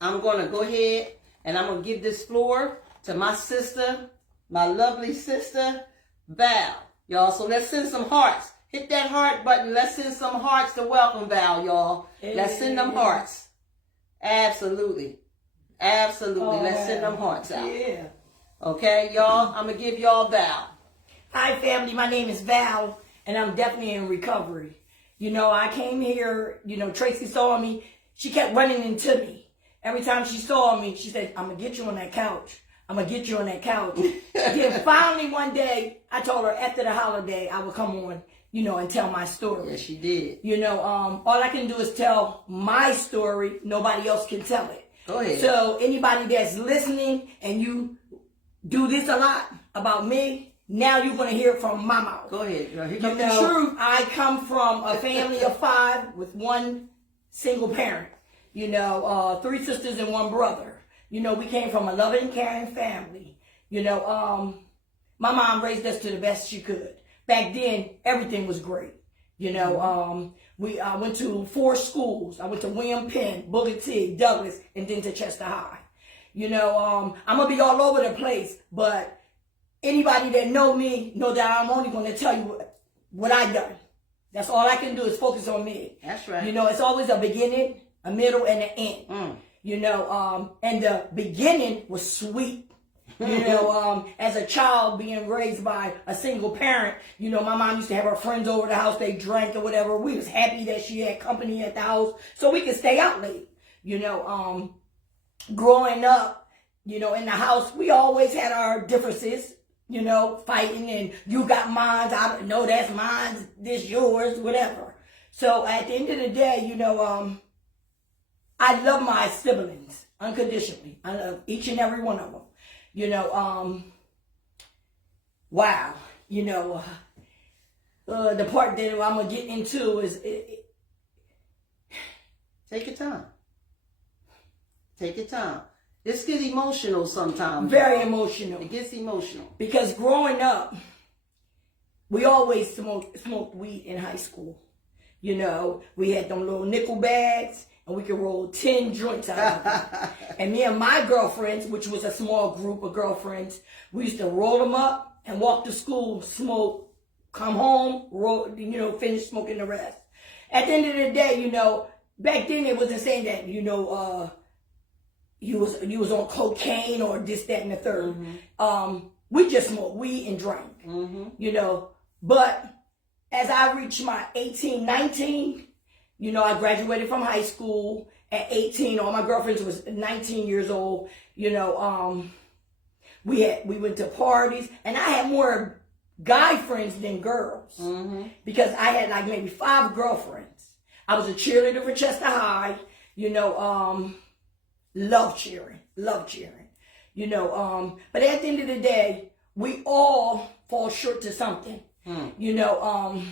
I'm going to go ahead and I'm going to give this floor to my sister, my lovely sister, Val. Y'all, so let's send some hearts. Hit that heart button. Let's send some hearts to welcome Val, y'all. Let's send them hearts. Absolutely. Absolutely. Let's send them hearts out. Yeah. Okay, y'all? I'm going to give y'all Val. Hi, family. My name is Val, and I'm definitely in recovery. You know, I came here, you know, Tracy saw me. She kept running into me. Every time she saw me, she said, I'm going to get you on that couch. I'm going to get you on that couch. Then finally one day, I told her after the holiday, I would come on, you know, and tell my story. Yes, she did. You know, all I can do is tell my story. Nobody else can tell it. Go ahead. So anybody that's listening and you do this a lot about me, now you're going to hear it from my mouth. Go ahead, girl. Here You comes the know, truth. I come from a family of 5 with one single parent. You know, 3 sisters and 1 brother. You know, we came from a loving, caring family. You know, my mom raised us to the best she could. Back then, everything was great. You know, I went to 4 schools. I went to William Penn, Booker T, Douglas, and then to Chester High. You know, I'm going to be all over the place, but anybody that know me know that I'm only going to tell you what I done. That's all I can do is focus on me. That's right. You know, it's always a beginning, a middle, and an end. You know, and the beginning was sweet. You know, as a child being raised by a single parent, you know, my mom used to have her friends over the house. They drank or whatever. We was happy that she had company at the house so we could stay out late. You know, growing up, you know, in the house, we always had our differences, you know, fighting and you got mine, I don't know, that's mine, this yours, whatever. So at the end of the day, you know, I love my siblings unconditionally. I love each and every one of them. You know, wow, you know, the part that I'm going to get into is... Take your time. Take your time. This gets emotional sometimes. Very emotional. It gets emotional. Because growing up, we always smoked weed in high school. You know, we had them little nickel bags, and we could roll 10 joints out of them. And me and my girlfriends, which was a small group of girlfriends, we used to roll them up and walk to school, smoke, come home, roll, you know, finish smoking the rest. At the end of the day, you know, back then it wasn't saying that, you know, you was on cocaine or this, that, and the third. We just smoked weed and drank, you know. But as I reached my 18, 19, you know, I graduated from high school at 18. All my girlfriends was 19 years old. You know, we went to parties, and I had more guy friends than girls because I had like maybe 5 girlfriends. I was a cheerleader for Chester High. You know, love cheering. You know, but at the end of the day, we all fall short to something. You know,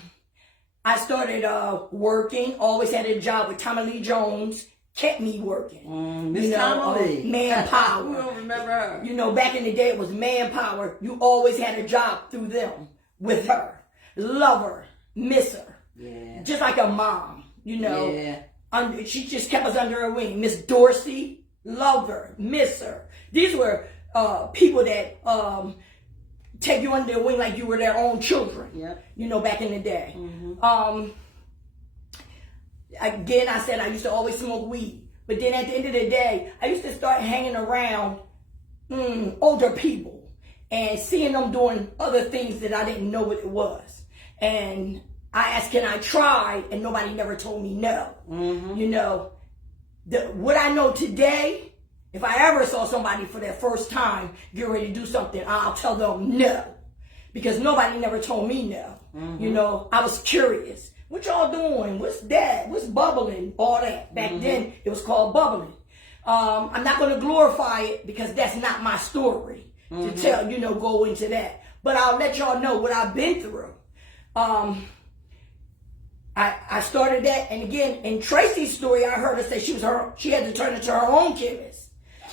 I started working, always had a job with Tommy Lee Jones, kept me working. Miss Tommy Lee. Manpower. Who don't remember her? You know, back in the day it was Manpower. You always had a job through them, with her. Love her, miss her. Yeah. Just like a mom, you know. Yeah. She just kept us under her wing. Miss Dorsey, love her, miss her. These were people that take you under their wing like you were their own children. Yep. You know, back in the day. Again, I said I used to always smoke weed. But then at the end of the day, I used to start hanging around older people and seeing them doing other things that I didn't know what it was. And I asked, can I try? And nobody never told me no. You know, what I know today, if I ever saw somebody for their first time get ready to do something, I'll tell them no. Because nobody never told me no. You know, I was curious. What y'all doing? What's that? What's bubbling? All that. Back then, it was called bubbling. I'm not going to glorify it because that's not my story to tell, you know, go into that. But I'll let y'all know what I've been through. I started that, and again, in Tracy's story, I heard her say she had to turn into her own chemist.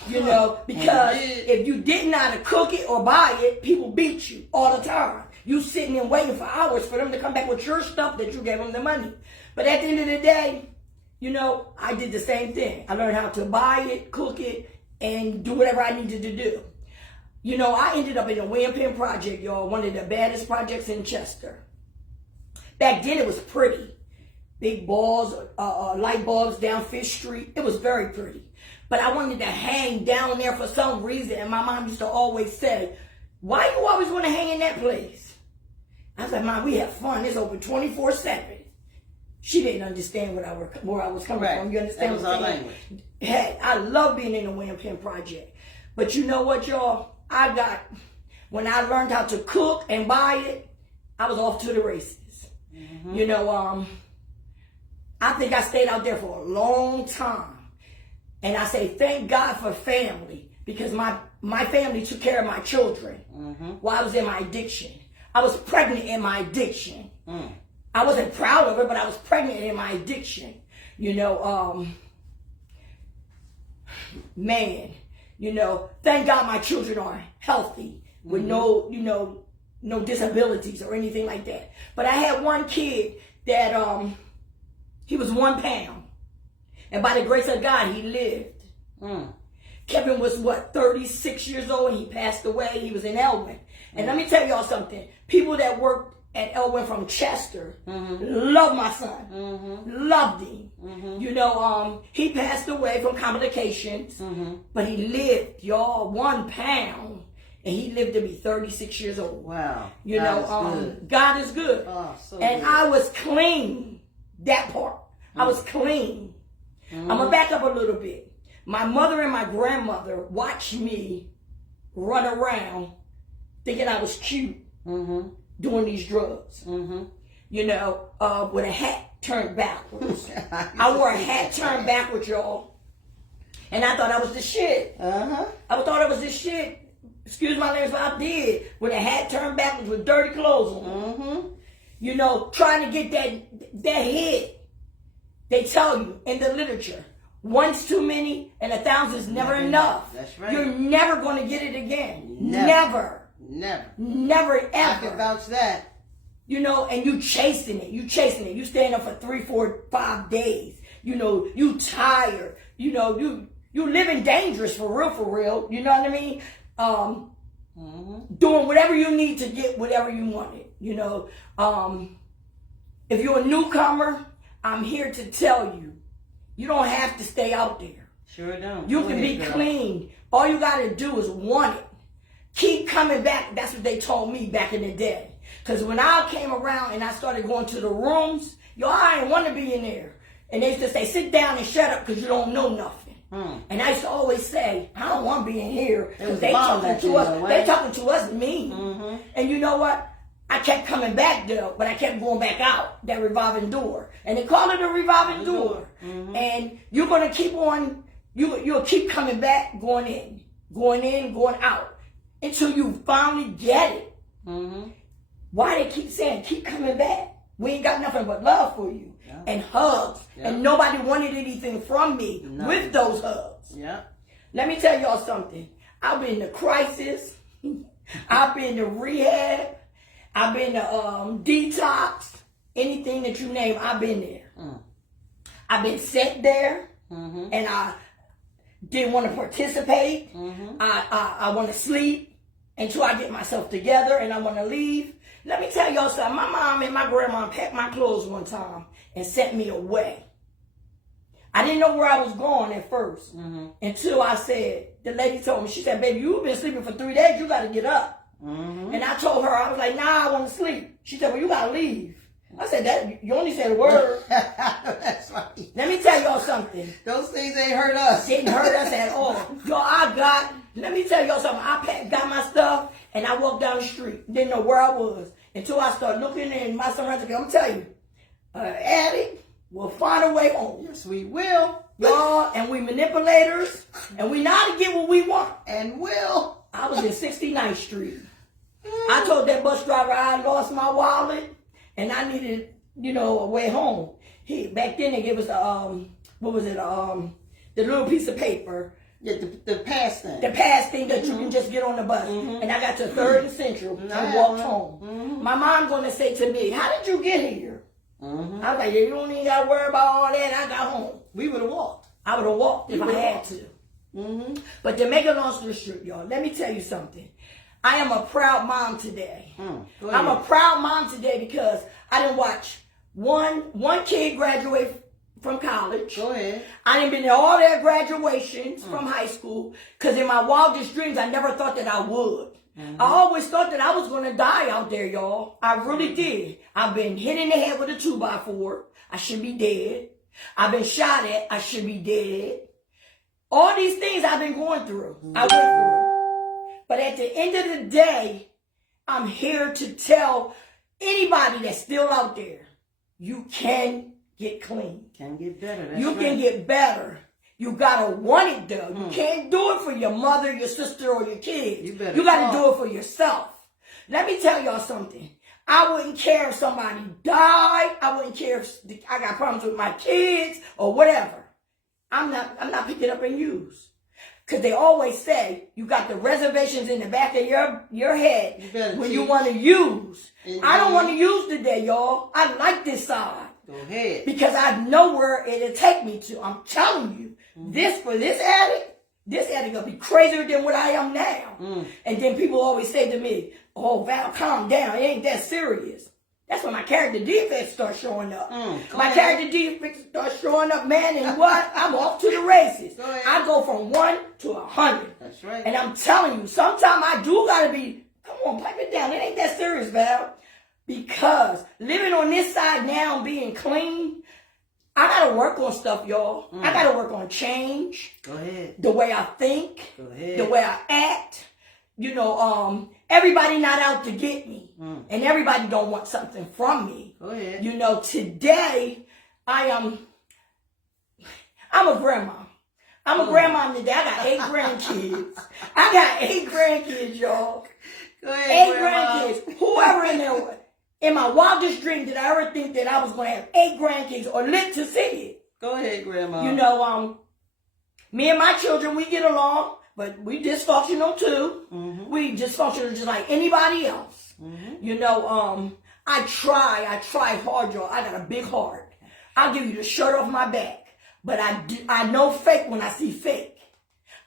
You know, because if you didn't know how to cook it or buy it, people beat you all the time. You sitting and waiting for hours for them to come back with your stuff that you gave them the money. But at the end of the day, you know, I did the same thing. I learned how to buy it, cook it, and do whatever I needed to do. You know, I ended up in a Wampin project, y'all, one of the baddest projects in Chester. Back then, it was pretty. Big balls, light bulbs down Fish Street. It was very pretty. But I wanted to hang down there for some reason, and my mom used to always say, why you always want to hang in that place? I was like, Mom, we have fun. It's open 24/7. She didn't understand where I was coming from. You understand that was what I'm our saying? language. Hey, I love being in the Wampin project. But you know what, y'all? When I learned how to cook and buy it, I was off to the races. Mm-hmm. You know, I think I stayed out there for a long time. And I say, thank God for family, because my family took care of my children while I was in my addiction. I was pregnant in my addiction. I wasn't proud of it, but I was pregnant in my addiction. You know, man, you know, thank God my children are healthy with no disabilities or anything like that. But I had one kid that, he was 1 pound. And by the grace of God, he lived. Kevin was, 36 years old, and he passed away. He was in Elwyn. And let me tell y'all something. People that worked at Elwyn from Chester loved my son. Loved him. You know, he passed away from complications, but he lived, y'all, 1 pound. And he lived to be 36 years old. Wow. You know, God is good. Oh, so and good. I was clean, that part. I was clean. I'm going to back up a little bit. My mother and my grandmother watched me run around thinking I was cute doing these drugs. You know, with a hat turned backwards. I wore a hat turned backwards, y'all. And I thought I was the shit. I thought I was the shit. Excuse my language, but I did. With a hat turned backwards with dirty clothes on. You know, trying to get that hit. They tell you in the literature, once too many and 1,000 is never enough. That's right. You're never going to get it again. Never. Never ever. I can vouch that. You know, and you chasing it. You staying up for 3, 4, 5 days. You know, you tired. You know, you living dangerous for real. You know what I mean? Doing whatever you need to get whatever you wanted. You know, if you're a newcomer, I'm here to tell you, you don't have to stay out there. Sure don't. You can be clean. All you got to do is want it. Keep coming back. That's what they told me back in the day. Because when I came around and I started going to the rooms, I didn't want to be in there. And they used to say, sit down and shut up because you don't know nothing. And I used to always say, I don't want to be in here because they talking to us. They talking to us mean. And you know what? I kept coming back though, but I kept going back out that revolving door. And they call it a revolving door. And you're going to keep on, you'll keep coming back, going in, going out, until you finally get it. Why they keep saying, keep coming back? We ain't got nothing but love for you. And hugs. And nobody wanted anything from me with those hugs. Let me tell y'all something. I've been to crisis. I've been to rehab. I've been to detox. Anything that you name, I've been there. I've been set there, and I didn't want to participate. I want to sleep until I get myself together, and I want to leave. Let me tell y'all something. My mom and my grandma packed my clothes one time and sent me away. I didn't know where I was going at first until I said, the lady told me, she said, baby, you've been sleeping for 3 days. You got to get up. And I told her, I was like, nah, I want to sleep. She said, well, you got to leave. I said, that you only said a word. That's right. Let me tell y'all something. Those things ain't hurt us. Didn't hurt us at all. Let me tell y'all something. I got my stuff and I walked down the street. Didn't know where I was until I started looking in my surroundings. I'm telling you, addict will find a way home. Yes, we will. Y'all, and we manipulators, and we know how to get what we want. And will. I was in 69th Street. I told that bus driver I lost my wallet and I needed, a way home. Back then they gave us the little piece of paper. Yeah, the pass thing. The pass thing that you can just get on the bus. And I got to 3rd and Central and walked home. My mom's going to say to me, how did you get here? I was like, you don't even got to worry about all that. I got home. We would have walked. I would have walked if I had to. But to make a long story short, y'all, let me tell you something. I am a proud mom today. I'm a proud mom today because I didn't watch one kid graduate from college. Go ahead. I didn't been to all their graduations from high school because in my wildest dreams, I never thought that I would. I always thought that I was going to die out there, y'all. I really did. I've been hit in the head with a 2x4. I should be dead. I've been shot at. I should be dead. All these things I've been going through. I went through. But at the end of the day, I'm here to tell anybody that's still out there, you can get clean. Can get better. That's you can get better. You gotta want it though. You can't do it for your mother, your sister, or your kids. You gotta do it for yourself. Let me tell y'all something. I wouldn't care if somebody died. I wouldn't care if I got problems with my kids or whatever. I'm not picking up and use. Cause they always say you got the reservations in the back of your head when you want to use. I don't want to use today, y'all. I like this side. Go ahead. Because I know where it'll take me to. I'm telling you, this addict gonna be crazier than what I am now. And then people always say to me, "Oh, Val, calm down. It ain't that serious." That's when my character defects start showing up. My character defects start showing up, man, and what? I'm off to the races. I go from 1 to 100. That's right. And I'm telling you, sometimes I do gotta be, come on, pipe it down. It ain't that serious, Val. Because living on this side now, being clean, I gotta work on stuff, y'all. I gotta work on change. Go ahead. The way I think. Go ahead. The way I act. You know, everybody not out to get me. And everybody don't want something from me. Go ahead. You know, today, I'm a grandma. I'm a grandma today. I got 8 grandkids. I got 8 grandkids, y'all. Go ahead, 8 grandkids. Whoever in there, in my wildest dream, did I ever think that I was going to have 8 grandkids or live to see it? Go ahead, Grandma. You know, me and my children, we get along, but we dysfunctional too. We dysfunctional just like anybody else. You know, I try hard, y'all. I got a big heart. I'll give you the shirt off my back, but I know fake when I see fake.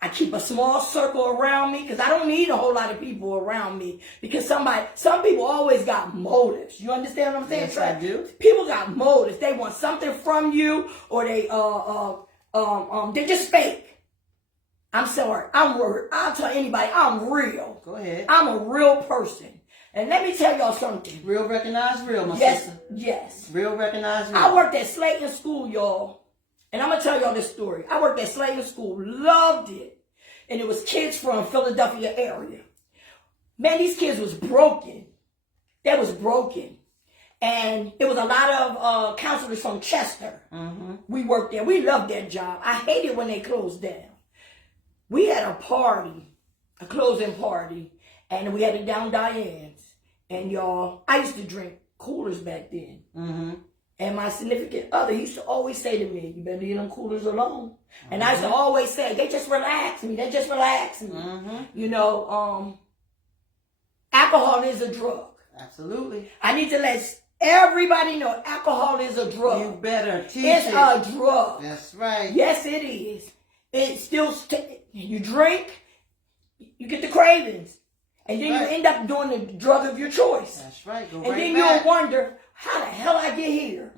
I keep a small circle around me because I don't need a whole lot of people around me because some people always got motives. You understand what I'm saying? Yes, I do. People got motives. They want something from you, or they they're just fake. I'm sorry. I'm worried. I'll tell anybody I'm real. Go ahead. I'm a real person. And let me tell y'all something. Real recognize real, my sister. Yes. Real recognize real. I worked at Slayton School, y'all. And I'm going to tell y'all this story. I worked at Slayton School. Loved it. And it was kids from Philadelphia area. Man, these kids was broken. They was broken. And it was a lot of counselors from Chester. We worked there. We loved that job. I hated when they closed down. We had a party, a closing party, and we had it down Diane's. And y'all, I used to drink coolers back then. And my significant other, he used to always say to me, "You better leave them coolers alone." And I used to always say, "They just relax me. They just relax me." You know, alcohol is a drug. Absolutely. I need to let everybody know alcohol is a drug. You better teach it's it. It's a drug. That's right. Yes, it is. It still, you drink, you get the cravings. And then you end up doing the drug of your choice. That's right. Go and right then back. you'll wonder, how the hell I get here?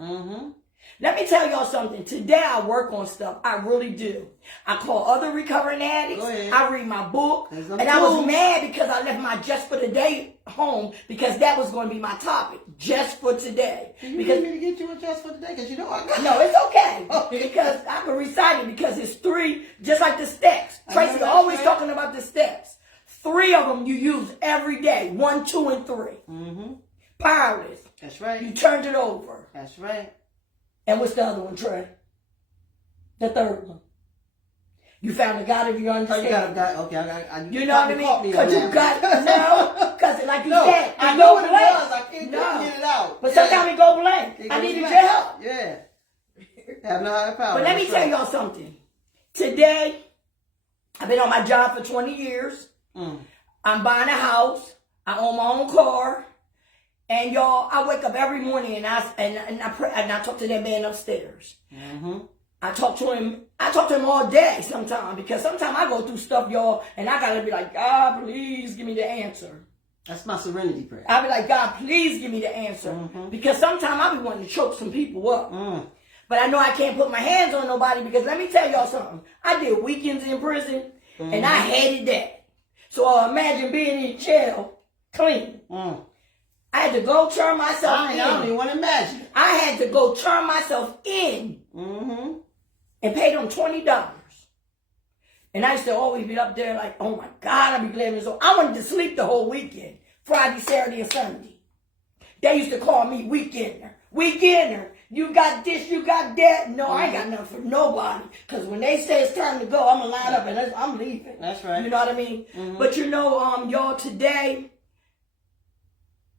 Let me tell y'all something. Today I work on stuff. I really do. I call other recovering addicts. I read my book. And I was mad because I left my Just for Today home because that was going to be my topic. Just for today. You need me to get you a Just for Today because you know I got No, it's okay. Because I can recite it because it's 3, just like the steps. Tracy's always talking about the steps. 3 of them you use every day. 1, 2, and 3. Powerless. That's right. You turned it over. That's right. And what's the other one, Trey? The third one. You found a God of your understanding. Oh, you got a God. Okay, you know what I mean? Because you got, because like you said, I know what it was. I can't get it out. But sometimes it go blank. I needed your help. Yeah. Have no higher power. But let me tell y'all something. Today, I've been on my job for 20 years. I'm buying a house. I own my own car. And y'all, I wake up every morning and I pray and I talk to that man upstairs. Mm-hmm. I talk to him all day sometimes, because sometimes I go through stuff, y'all, and I gotta be like, God, please give me the answer. That's my serenity prayer. I be like, God, please give me the answer. Mm-hmm. Because sometimes I be wanting to choke some people up. Mm. But I know I can't put my hands on nobody, because let me tell y'all something. I did weekends in prison, and I hated that. So imagine being in jail clean. Mm. I had to go turn myself in. I don't even want to imagine. I had to go turn myself in and pay them $20. And I used to always be up there like, oh my God, I'd be glad it's over. I wanted to sleep the whole weekend. Friday, Saturday, and Sunday. They used to call me weekender. Weekender. You got this, you got that. No, I ain't got nothing for nobody. Because when they say it's time to go, I'm going to line up and I'm leaving. That's right. You know what I mean? Mm-hmm. But you know, y'all, today,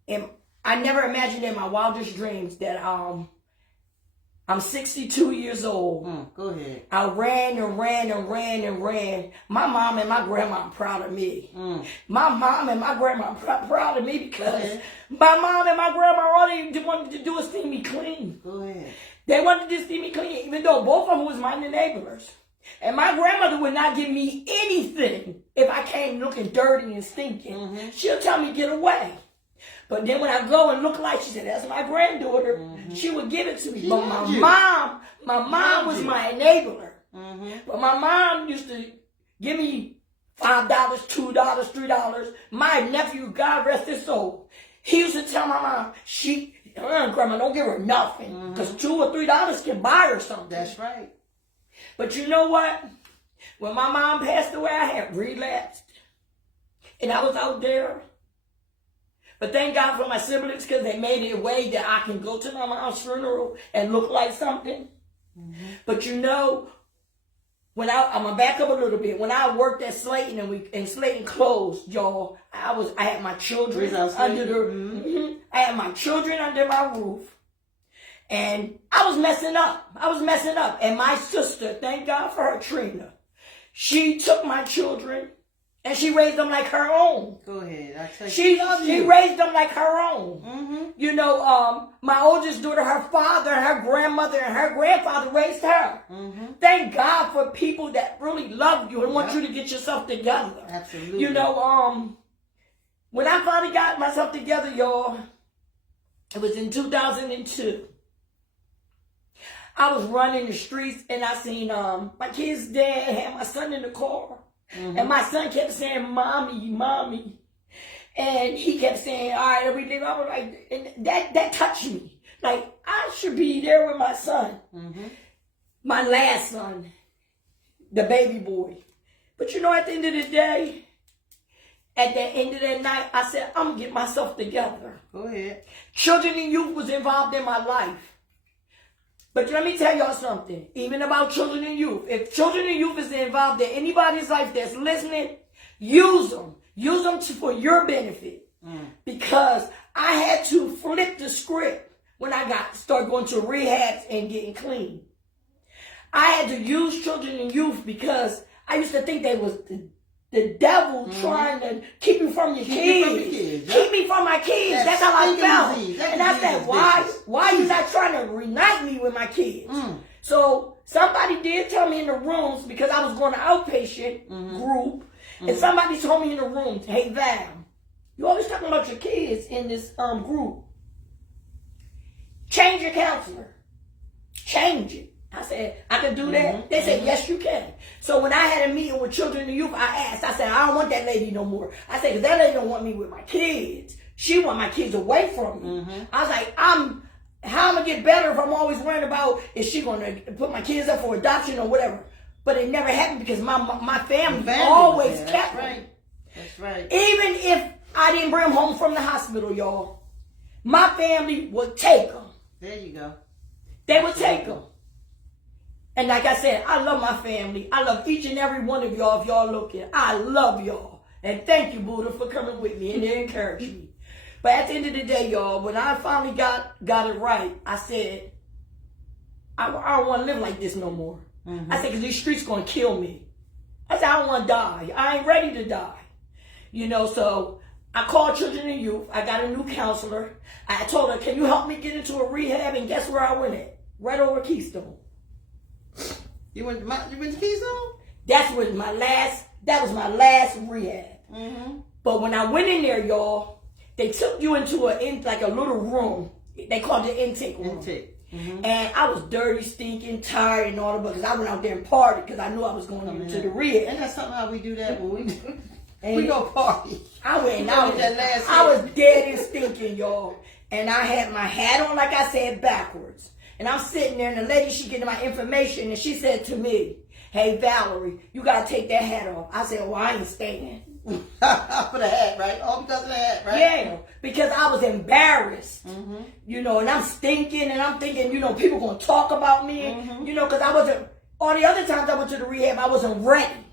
and I never imagined in my wildest dreams that I'm 62 years old. Go ahead. I ran and ran and ran and ran. My mom and my grandma are proud of me. My mom and my grandma are proud of me, because my mom and my grandma, all they wanted to do was see me clean. Go ahead. They wanted to see me clean, even though both of them was my neighbors. And my grandmother would not give me anything if I came looking dirty and stinking. She'll tell me, get away. But then when I go and look like, she said, that's my granddaughter, she would give it to me. But my mom was my enabler. But my mom used to give me $5, $2, $3. My nephew, God rest his soul, he used to tell my mom, grandma, don't give her nothing, because $2 or $3 can buy her something. That's right. But you know what? When my mom passed away, I had relapsed. And I was out there. But thank God for my siblings, because they made it a way that I can go to my mom's funeral and look like something. But you know, when I'm gonna back up a little bit. When I worked at Slayton and Slayton closed, y'all, I had my children under I had my children under my roof, and I was messing up. And my sister, thank God for her, Trina, she took my children. And she raised them like her own. Go ahead. She raised them like her own. You know, my oldest daughter, her father, her grandmother, and her grandfather raised her. Thank God for people that really love you and want you to get yourself together. Absolutely. You know, when I finally got myself together, y'all, it was in 2002. I was running the streets and I seen my kid's dad had my son in the car. And my son kept saying, mommy, mommy. And he kept saying, all right, everything. I was like, and that touched me. Like, I should be there with my son. My last son, the baby boy. But you know, at the end of the day, at the end of that night, I said, I'm going to get myself together. Go ahead. Children and youth was involved in my life. But let me tell y'all something, even about children and youth. If children and youth is involved in anybody's life that's listening, use them. Use them for your benefit. Because I had to flip the script when I started going to rehabs and getting clean. I had to use children and youth because I used to think they was the devil trying to keep you from your kids. Keep me from my kids. That's how I felt. And I said, why you not trying to reunite me with my kids? So somebody did tell me in the rooms, because I was going to outpatient group, and somebody told me in the room, hey Val, you always talking about your kids in this group. Change your counselor. Change it. I said, I can do that? They said, yes, you can. So when I had a meeting with children and youth, I asked, I said, I don't want that lady no more. I said, because that lady don't want me with my kids. She want my kids away from me. I was like, how am I going to get better if I'm always worrying about, is she going to put my kids up for adoption or whatever? But it never happened because my family always kept me. That's right. Even if I didn't bring them home from the hospital, y'all, my family would take them. There you go. They would take them. And like I said, I love my family. I love each and every one of y'all if y'all looking. I love y'all. And thank you, Buddha, for coming with me and to encourage me. But at the end of the day, y'all, when I finally got it right, I said, I don't want to live like this no more. I said, because these streets going to kill me. I said, I don't want to die. I ain't ready to die. You know, so I called Children and Youth. I got a new counselor. I told her, can you help me get into a rehab? And guess where I went at? Right over Keystone. You went to Keystone? That was my last rehab. Mm-hmm. But when I went in there, y'all, they took you into like a little room. They called it intake room. Mm-hmm. And I was dirty, stinking, tired, and all that because I went out there and partied because I knew I was going into the rehab. And that's something how we do that when we go party. I went out. I was dead and stinking, y'all. And I had my hat on, like I said, backwards. And I'm sitting there, and the lady, she getting my information, and she said to me, hey, Valerie, you got to take that hat off. I said, well, I ain't staying. For the hat, right? All because of the hat, right? Yeah, because I was embarrassed, mm-hmm. you know, and I'm stinking, and I'm thinking, you know, people going to talk about me, mm-hmm. you know, because I wasn't, all the other times I went to the rehab, I wasn't ready.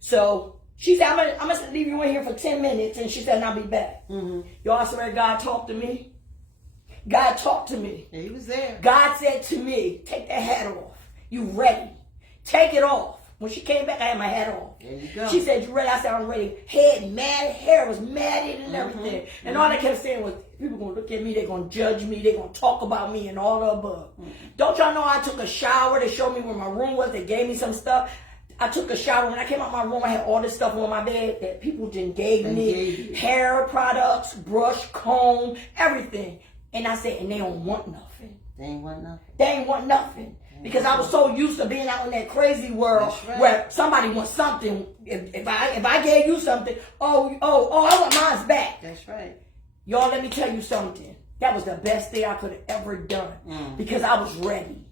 So she said, I'm going to leave you in here for 10 minutes, and she said, and I'll be back. Mm-hmm. Y'all, I swear God talked to me. God talked to me. Yeah, he was there. God said to me, take that hat off. You ready? Take it off. When she came back, I had my hat on. There you go. She said, you ready? I said, I'm ready. Head mad, hair was matted and everything. Mm-hmm. And all I kept saying was, people going to look at me, they're going to judge me, they're going to talk about me and all the above. Mm-hmm. Don't y'all know I took a shower? They showed me where my room was. They gave me some stuff. I took a shower. When I came out my room, I had all this stuff on my bed that people just gave me. Hair products, brush, comb, everything. And I said, and they don't want nothing. They ain't want nothing. They ain't want nothing. Because I was so used to being out in that crazy world where somebody wants something. If I gave you something, oh, I want mine's back. That's right. Y'all, let me tell you something. That was the best thing I could have ever done because I was ready.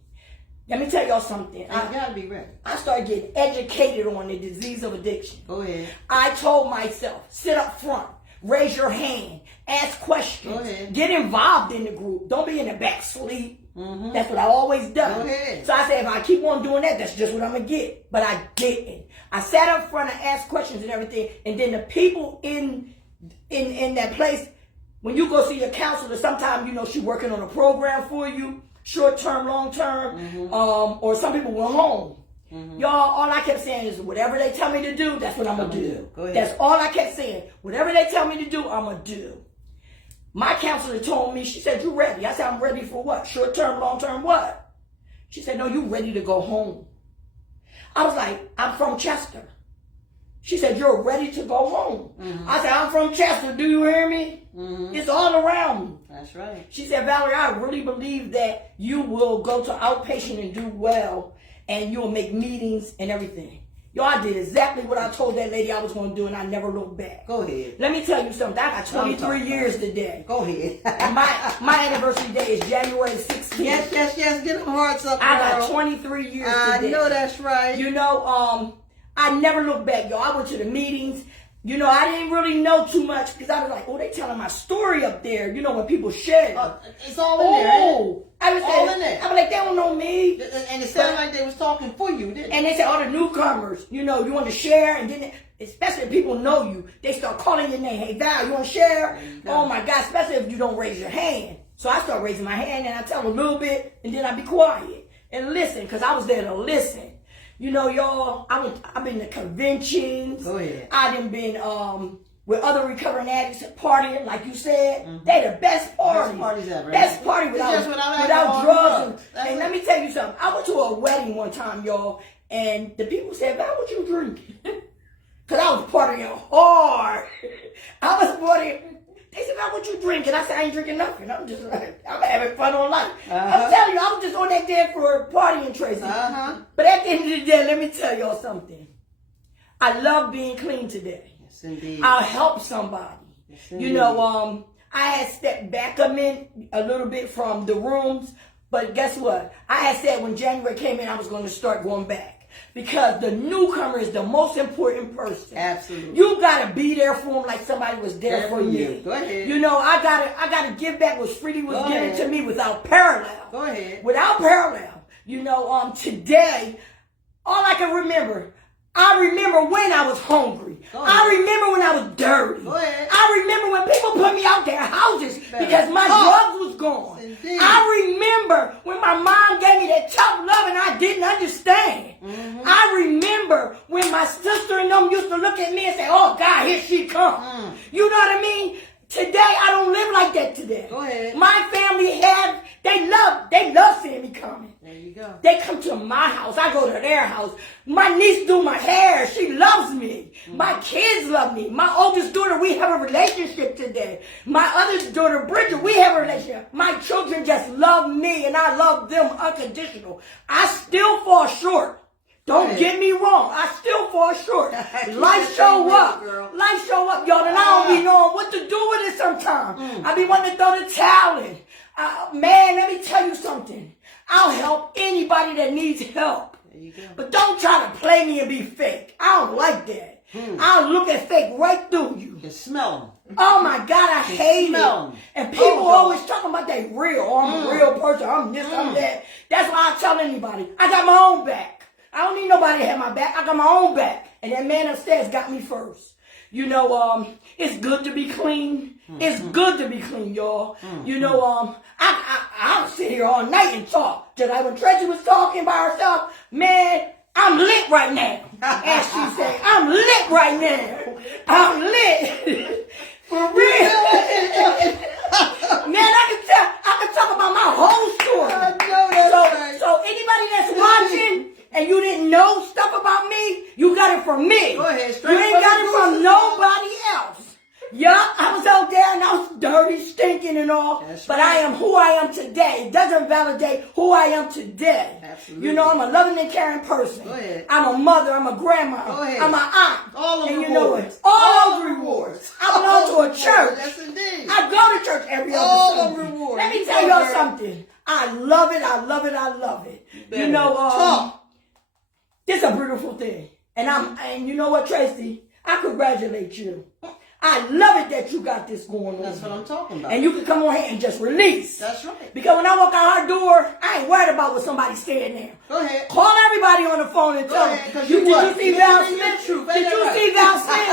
Let me tell y'all something. You gotta be ready. I started getting educated on the disease of addiction. Go ahead. I told myself, sit up front, raise your hand, ask questions, Go ahead. Get involved in the group. Don't be in the back, sleep. Mm-hmm. That's what I always done. Go ahead. So I said, if I keep on doing that, that's just what I'm going to get. But I didn't. I sat up front and asked questions and everything. And then the people in that place, when you go see your counselor, sometimes, you know, she working on a program for you, short-term, long-term, or some people went home. Mm-hmm. Y'all, all I kept saying is, whatever they tell me to do, that's what I'm going to do. Go ahead. That's all I kept saying. Whatever they tell me to do, I'm going to do. My counselor told me, she said, you ready? I said, I'm ready for what? Short term, long term, what? She said, no, you ready to go home. I was like, I'm from Chester. She said, you're ready to go home. Mm-hmm. I said, I'm from Chester. Do you hear me? Mm-hmm. It's all around me. That's right. She said, Valerie, I really believe that you will go to outpatient and do well, and you'll make meetings and everything. Yo, I did exactly what I told that lady I was going to do, and I never looked back. Go ahead. Let me tell you something. I got 23 years today. Go ahead. And my anniversary day is January 16th. Yes. Get them hearts up, girl. I got 23 years today. I know that's right. You know, I never looked back, yo. I went to the meetings. You know, I didn't really know too much because I was like, oh, they telling my story up there. You know, when people share. It's all in there. Oh, I was all in there. I was like, they don't know me. And it sounded like they was talking for you, didn't it? And they said, all the newcomers, you know, you want to share, and then especially if people know you, they start calling your name. Hey, Val, you want to share? Oh my God, especially if you don't raise your hand. So I start raising my hand, and I tell a little bit, and then I be quiet and listen, because I was there to listen. You know, y'all, I've been to conventions. Go ahead. I done been with other recovering addicts partying, like you said. Mm-hmm. They the best parties. Best parties ever. Best party without drugs. And let me tell you something. I went to a wedding one time, y'all, and the people said, Val, what you drinking? Because I was partying hard. I was partying. They said, Val, what you drinking? I said, I ain't drinking nothing. I'm just like, I'm having fun on life. I'm telling you, I was just on that day for partying, Tracy. But at the end of the day, let me tell y'all something. I love being clean today. Yes, indeed. I'll help somebody. Yes, you know, I had stepped back a little bit from the rooms, but guess what? I had said when January came in, I was going to start going back. Because the newcomer is the most important person. Absolutely. You gotta be there for them like somebody was there for you. Go ahead. You know, I gotta give back what Freddie was giving to me without parallel. Go ahead. Without parallel. You know, today, all I can remember, I remember when I was hungry. I remember when I was dirty. I remember when people put me out their houses because my drugs was gone. Indeed. I remember when my mom gave me that tough love and I didn't understand. Mm-hmm. I remember when my sister and them used to look at me and say, oh God, here she comes. You know what I mean? Today, I don't live like that today. Go ahead. My family they love seeing me coming. There you go. They come to my house. I go to their house. My niece do my hair. She loves me. Mm-hmm. My kids love me. My oldest daughter, we have a relationship today. My other daughter, Bridget, we have a relationship. My children just love me and I love them unconditional. I still fall short. Don't get me wrong. I still fall short. Life show up. Life show up, y'all. And I don't be knowing what to do with it sometimes. I be wanting to throw the towel in. Man, let me tell you something. I'll help anybody that needs help. There you go. But don't try to play me and be fake. I don't like that. I'll look at fake right through you. You can smell them. Oh my God, I hate it. And people always talking about they real. Oh, I'm a real person. I'm this, I'm that. That's why I tell anybody. I got my own back. I don't need nobody to have my back. I got my own back. And that man upstairs got me first. You know, it's good to be clean. It's good to be clean, y'all. You know, I'll sit here all night and talk. Just like when Tracy was talking by herself, man, I'm lit right now. As she said, I'm lit right now. I'm lit. For real. Man, I can talk about my whole story. I know that's right. So anybody that's watching, and you didn't know stuff about me, you got it from me. Go ahead, you ain't got it from nobody else. Yup, I was out there and I was dirty, stinking and all. But I am who I am today. It doesn't validate who I am today. Absolutely. You know, I'm a loving and caring person. Go ahead. I'm a mother, I'm a grandma. Go ahead. I'm an aunt. All of the rewards. You know it. All the rewards. I belong to a church. Yes, indeed. I go to church every other All Sunday. the rewards. Let me tell y'all something. I love it, I love it, I love it. You know, talk. It's a beautiful thing. And you know what, Tracy? I congratulate you. I love it that you got this going on. That's what I'm talking about. And you can come on here and just release. That's right. Because when I walk out our door, I ain't worried about what somebody's saying there. Go ahead. Call everybody on the phone and tell them. Did you see Val Smith? Did you see Val Smith?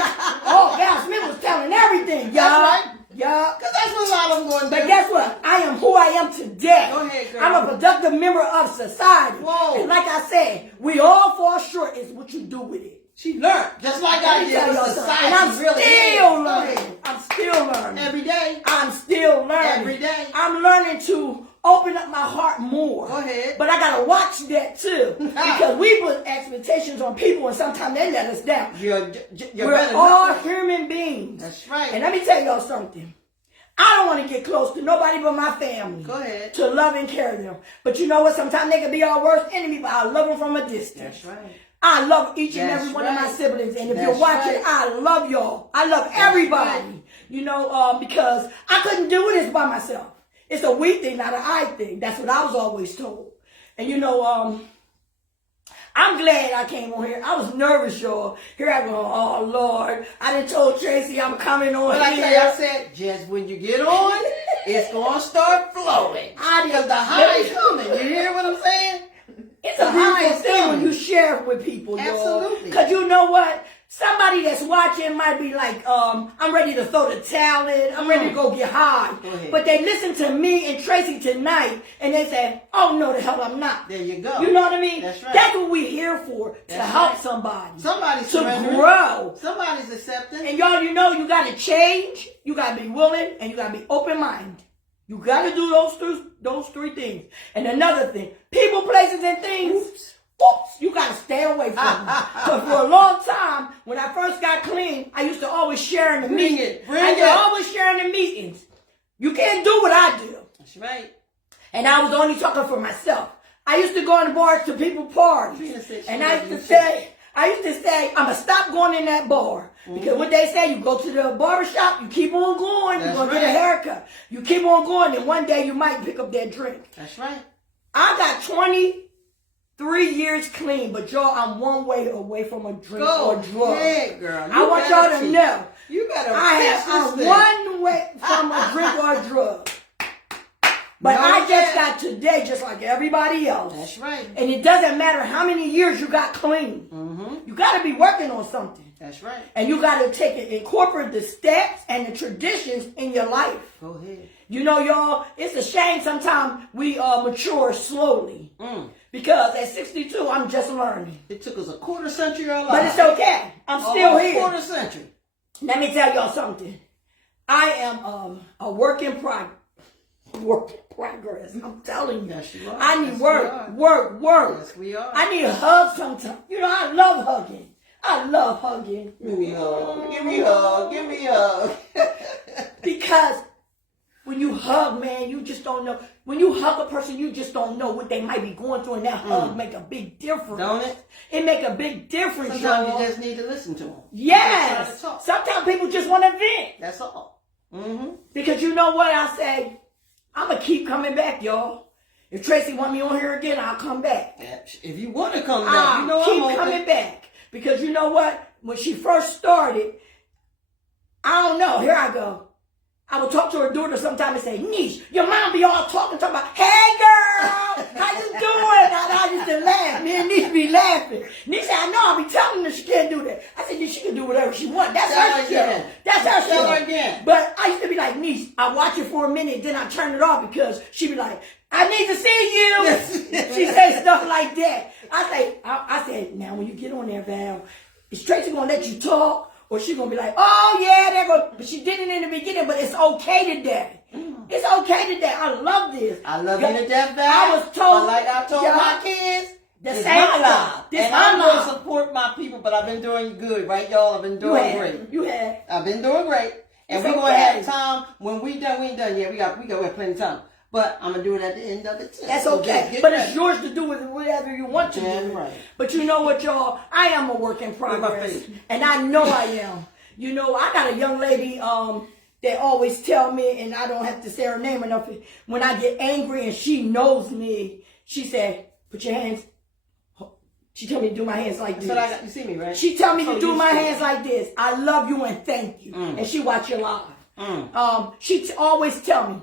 Oh, Val Smith was telling everything, y'all. That's right. Yeah. Because that's what a lot of them going to do. But guess what? I am who I am today. Go ahead, girl. I'm a productive member of society. Whoa. And like I said, we all fall short. It's what you do with it. She learned. Just like I did with society. And I'm really still learning. I'm still learning. Every day. I'm still learning. Every day. I'm learning to open up my heart more. Go ahead. But I got to watch that too. Because we put expectations on people and sometimes they let us down. We're all human beings. That's right. And let me tell y'all something. I don't want to get close to nobody but my family. Go ahead. To love and care them. But you know what? Sometimes they can be our worst enemy, but I love them from a distance. That's right. I love each and every one of my siblings. And if you're watching, I love y'all. I love everybody. Right. You know, because I couldn't do this by myself. It's a we thing, not an I thing. That's what I was always told. And you know, I'm glad I came on here. I was nervous, y'all. Here I go, oh Lord. I done told Tracy I'm coming on here. I said, just when you get on, it's going to start flowing. Because the high is coming. You hear what I'm saying? It's a beautiful thing when you share it with people, y'all. Absolutely. Because you know what? Somebody that's watching might be like, I'm ready to throw the towel in. I'm ready to go get high. But they listen to me and Tracy tonight, and they say, oh, no, the hell I'm not. There you go. You know what I mean? That's right. That's what we're here for, to help somebody. Somebody's to grow. Somebody's accepting. And y'all, you know, you got to change. You got to be willing, and you got to be open-minded. You got to do those three things. And another thing, people, places, and things. Oops, you got to stay away from them. Because for a long time, when I first got clean, I used to always share in the meetings. I used to always share in the meetings. You can't do what I do. That's right. And I was only talking for myself. I used to go in the bars to people's parties. And I used to say, I'm going to stop going in that bar. Because what they say, you go to the barbershop, you keep on going, you're going to get a haircut. You keep on going, and one day you might pick up that drink. That's right. I got 23 years clean, but y'all, I'm one way away from a drink or drug. Yeah, girl. I want y'all to know. You better I'm one way from a drink or a drug. But No, I you just can't. got today just like everybody else. That's right. And it doesn't matter how many years you got clean. Mm-hmm. You got to be working on something. That's right. And you got to take it, incorporate the steps and the traditions in your life. Go ahead. You know, y'all, it's a shame sometimes we mature slowly. Because at 62, I'm just learning. It took us a quarter century of life. But it's okay. I'm still Almost here. Quarter century. Let me tell y'all something. I am a work in progress. I'm telling you. Yes, you are. I need Yes, work. we are. Work. Yes, we are. I need a hug sometimes. You know, I love hugging. I love hugging. Give me a hug. Give me a hug. Give me a hug. Because when you hug, man, you just don't know. When you hug a person, you just don't know what they might be going through, and that hug make a big difference. Don't it? It make a big difference, Sometimes y'all. you just need to listen to them. Yes. Talk. Sometimes people just want to vent. That's all. Mm-hmm. Because you know what I say? I'm going to keep coming back, y'all. If Tracy want me on here again, I'll come back. If you want to come back, you know I'll keep I'm coming open. back. Because you know what? When she first started, I don't know. Here I go. I would talk to her daughter sometime and say, Niche, your mom be all talking about, hey girl, how you doing? And I used to laugh. Me and Niche be laughing. Niche said, I know, I'll be telling her she can't do that. I said, she can do whatever she wants. That's her show. That's her Tell her show. again. But I used to be like, Niche, I watch it for a minute, then I turn it off because she be like, I need to see you. She say stuff like that. I said, now when you get on there, Val, is Tracy gonna let you talk? Or she gonna be like, oh yeah, they're gonna, but she did it in the beginning, but it's okay today. It's okay today. I love this. I love you to death, Val. I was told, but like I told my kids, the it's same my thing. life. This And my I'm life. gonna support my people, but I've been doing good, right, y'all? I've been doing great. You have. I've been doing great. And It's we're gonna okay. have time when we ain't done yet. We got plenty of time. But I'm gonna do it at the end of it. That's So okay. just get But ready. it's yours to do with whatever you want to Damn do. right. But you know what, y'all? I am a work in progress. faith. And I know I am. You know, I got a young lady that always tell me, and I don't have to say her name enough, when I get angry and she knows me, she said, put your hands, she told me to do my hands like this. So I got, you see me, right? She tell me to Oh, do you my see. hands like this. I love you and thank you. And she watch you live. She always tell me,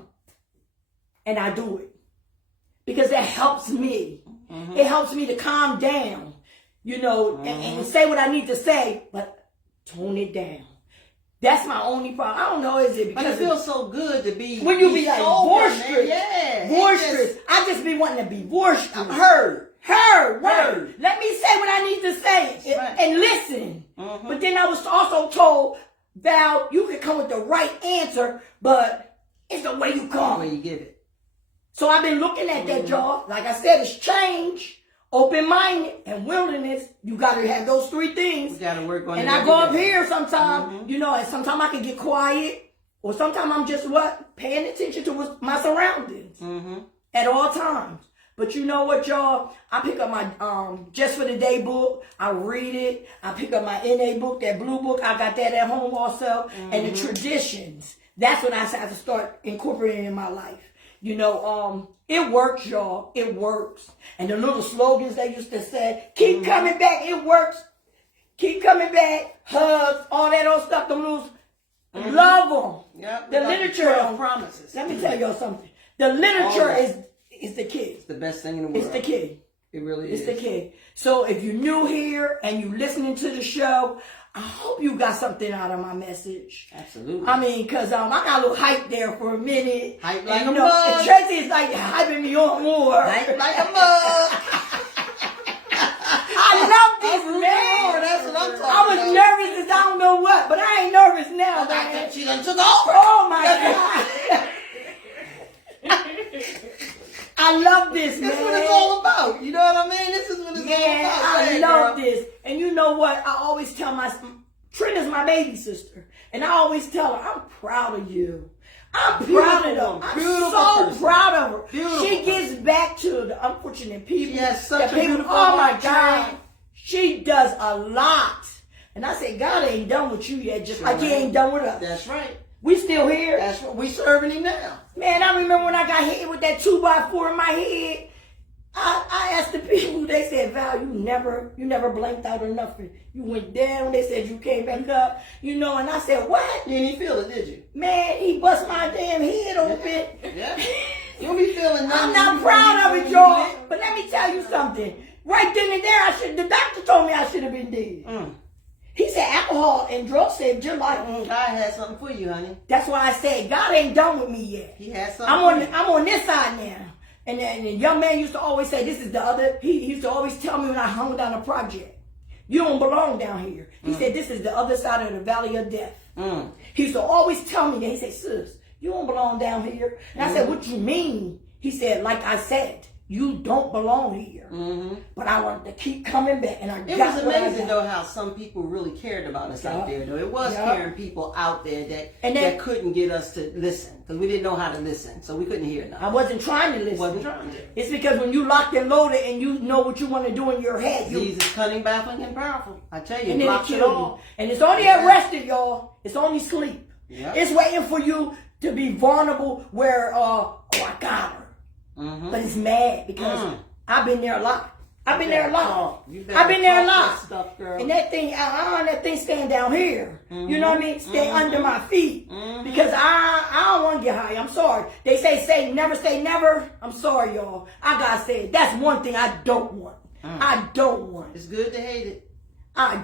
and I do it. Because that helps me. It helps me to calm down, you know, and say what I need to say, but tone it down. That's my only problem. I don't know, is it But because it feels so good to be when you be like sober, boisterous, man. Yeah. boisterous. I just be wanting to be boisterous. I'm heard. Heard. Heard. Let me say what I need to say That's right. and listen. But then I was also told, Val, you can come with the right answer, but it's the way you come. When you give it. So I've been looking at that, y'all. Like I said, it's change, open-minded, and willingness. You got to have those three things. We got to work on it. And I every go up day. here sometimes, you know, and sometimes I can get quiet, or sometimes I'm just paying attention to my surroundings at all times. But you know what, y'all? I pick up my Just for the Day book. I read it. I pick up my NA book, that blue book. I got that at home also. And the traditions. That's what I have to start incorporating in my life. You know, it works, y'all. It works. And the little slogans they used to say, keep coming back. It works. Keep coming back. Hugs, all that old stuff. The little, love them. Yep, The like literature. 12 promises. Let me tell y'all something. The literature is the key. It's the best thing in the world. It's the key. It really It's is. the key. So if you're new here and you listening to the show, I hope you got something out of my message. Absolutely. I mean, because I got a little hype there for a minute. Hype like and, a you know, mug. and Tracy is like hyping me on more. Hype like a mug. I love this, man. That's what I'm talking I was about. nervous as I don't know what, but I ain't nervous now, man. She done took over. Oh, my God. I love this, man. That's what it's all about. You know what I mean? This is what it's all Man, about. I Go ahead, love girl. this. And you know what? I always tell Trina's my baby sister. And I always tell her, I'm proud of you. I'm proud of her. I'm Beautiful so person. proud of her. Beautiful She gives back to the unfortunate people. She has such the a people, beautiful oh my heart, God. child. She does a lot. And I say, God ain't done with you yet, just like he right. ain't done with us. That's right. We still here. That's what we serving him now. Man, I remember when I got hit with that 2x4 in my head. I asked the people, they said, Val, you never blanked out or nothing. You went down, they said you came back up, you know, and I said, what? You didn't feel it, did you? Man, he bust my damn head open. Yeah. You'll be feeling nothing. I'm not proud of it, y'all. But let me tell you something. Right then and there, the doctor told me I should have been dead. He said alcohol and drugs saved your life. God has something for you, honey. That's why I said God ain't done with me yet. He has something. I'm on this side now. And the young man used to always say, this is the other. He used to always tell me when I hung down the project, you don't belong down here. He said, this is the other side of the valley of death. He used to always tell me that. He said, sis, you don't belong down here. And I said, what you mean? He said, like I said, you don't belong here. But I wanted to keep coming back. And it was amazing, though, how some people really cared about us out there, though. It was caring people out there that couldn't get us to listen. Because we didn't know how to listen. So we couldn't hear nothing. I wasn't trying to listen. It's because when you locked and loaded and you know what you want to do in your head. Jesus, cunning, baffling, and powerful. I tell you, and it blocks it all. And it's only arrested, y'all. It's only sleep. Yep. It's waiting for you to be vulnerable where, I got her. But it's mad because I've been there a lot. I've been there a lot. I've been there a lot. Stuff, girl. And that thing, that thing staying down here. You know what I mean? Stay under my feet. Because I don't want to get high. I'm sorry. They say never. I'm sorry, y'all. I gotta say it. That's one thing I don't want. I don't want. It's good to hate it.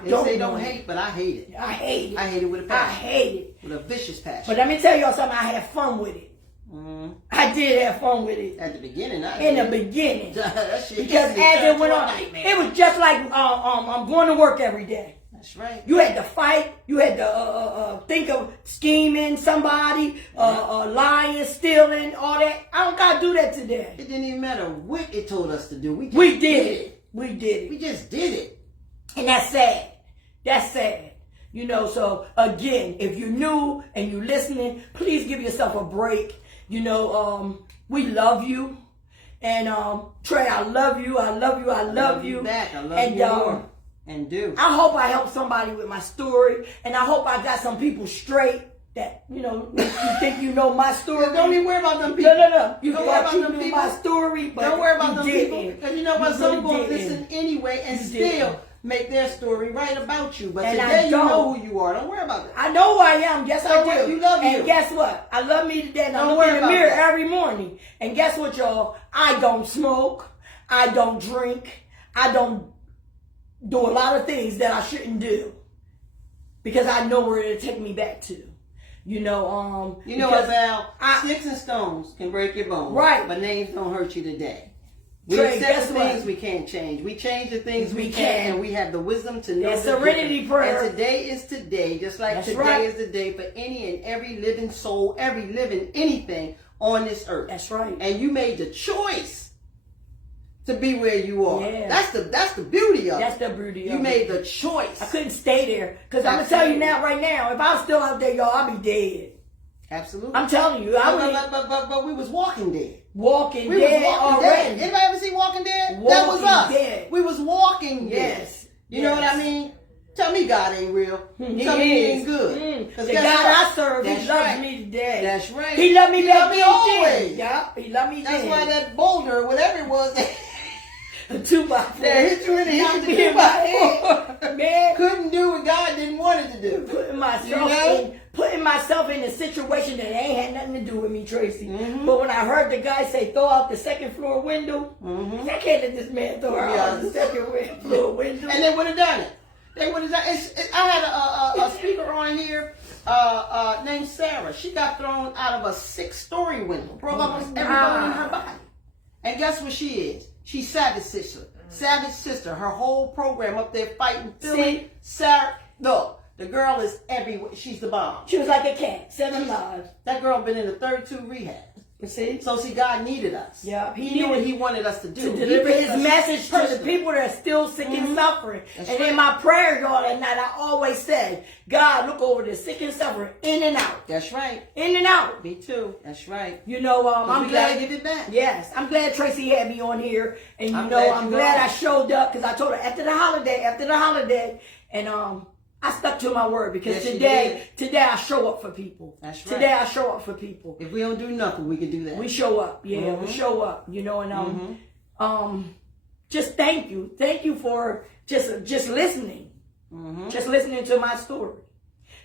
They say don't hate, but I hate it. I hate it. I hate it with a passion. I hate it. With a vicious passion. But let me tell y'all something. I had fun with it. I did have fun with it. At the beginning, In the beginning. That shit because as it went on, it was just like I'm going to work every day. That's right. You had to fight. You had to think of scheming somebody, lying, stealing, all that. I don't got to do that today. It didn't even matter what it told us to do. We did it. We did it. We just did it. And that's sad. That's sad. You know, so again, if you're new and you're listening, please give yourself a break. You know, we love you. And Trey, I love you. I love you. I love you. Back. I love you more. And do. I hope I helped somebody with my story. And I hope I got some people straight that, you know, you think you know my story. Don't even worry about them people. No. You don't worry about them people. My story, but don't worry about them people. Because you know what? Some really going to listen anyway and still make their story right about you. But and today you know who you are. Don't worry about that. I know who I am. Yes, I do. You love you. And guess what? I love me today. And I look in the mirror every morning. And guess what, y'all? I don't smoke. I don't drink. I don't do a lot of things that I shouldn't do. Because I know where it'll take me back to. You know, what, Val? Sticks and stones can break your bones. Right. But names don't hurt you today. We accept the things we can't change. We change the things we can, and we have the wisdom to know. That serenity prayer. And today is today, just like today is the day for any and every living soul, every living anything on this earth. That's right. And you made the choice to be where you are. Yeah. That's the beauty of it. That's the beauty of it. You made the choice. I couldn't stay there. Because I'm going to tell you now, right now, if I was still out there, y'all, I'd be dead. Absolutely. I'm telling you. But we was walking dead. Walking dead already. Anybody ever see Walking Dead? Walking that was us. Dead. We was walking dead. Yes. You know what I mean? Tell me God ain't real. Tell me he ain't good. The God I serve, he loves me today. That's right. He loved me back then always. Yeah, he loved me That's why that boulder, whatever it was, a 2x4. That hit you in the head, the 2x4. Man, couldn't do what God didn't want it to do. Putting myself in a situation that ain't had nothing to do with me, Tracy. But when I heard the guy say, throw out the second floor window, I can't let this man throw out the second floor window. And they would have done it. They would have done it. I had a speaker on here named Sarah. She got thrown out of a 6-story window. Broke almost everybody in her body. And guess what she is? She's Savage Sister. Savage Sister. Her whole program up there fighting Philly. Sarah. Look. The girl is everywhere. She's the bomb. She was like a cat, 7 lives. That girl been in the 32 rehab. You see? So see, God needed us. Yeah, he knew what he wanted us to do. To deliver his message to the people that are still sick and suffering. In my prayer, y'all, at night, I always said, God, look over the sick and suffering in and out. That's right. In and out. Me too. That's right. You know, I'm glad to give it back. Yes, I'm glad Tracy had me on here, and I'm glad I showed up because I told her after the holiday, and I stuck to my word because today I show up for people. That's right. Today I show up for people. If we don't do nothing, we can do that. We show up. Yeah, we show up. You know, and just thank you. Thank you for just listening. Just listening to my story.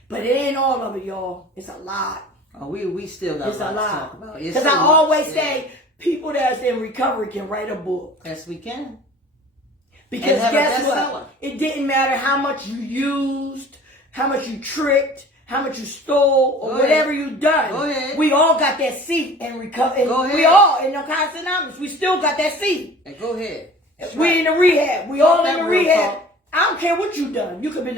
But it ain't all of it, y'all. It's a lot. Oh, we still got It's a a lot to lot. talk about. Because I always say people that's in recovery can write a book. Yes, we can. Because guess what? It didn't matter how much you used, how much you tricked, how much you stole, or whatever you done. Go ahead. We all got that seat and recover. Go ahead. We all in Narcotics Anonymous. We still got that seat. Hey, go ahead. That's We right. in the rehab. We all in the real rehab. talk. I don't care what you done. You could have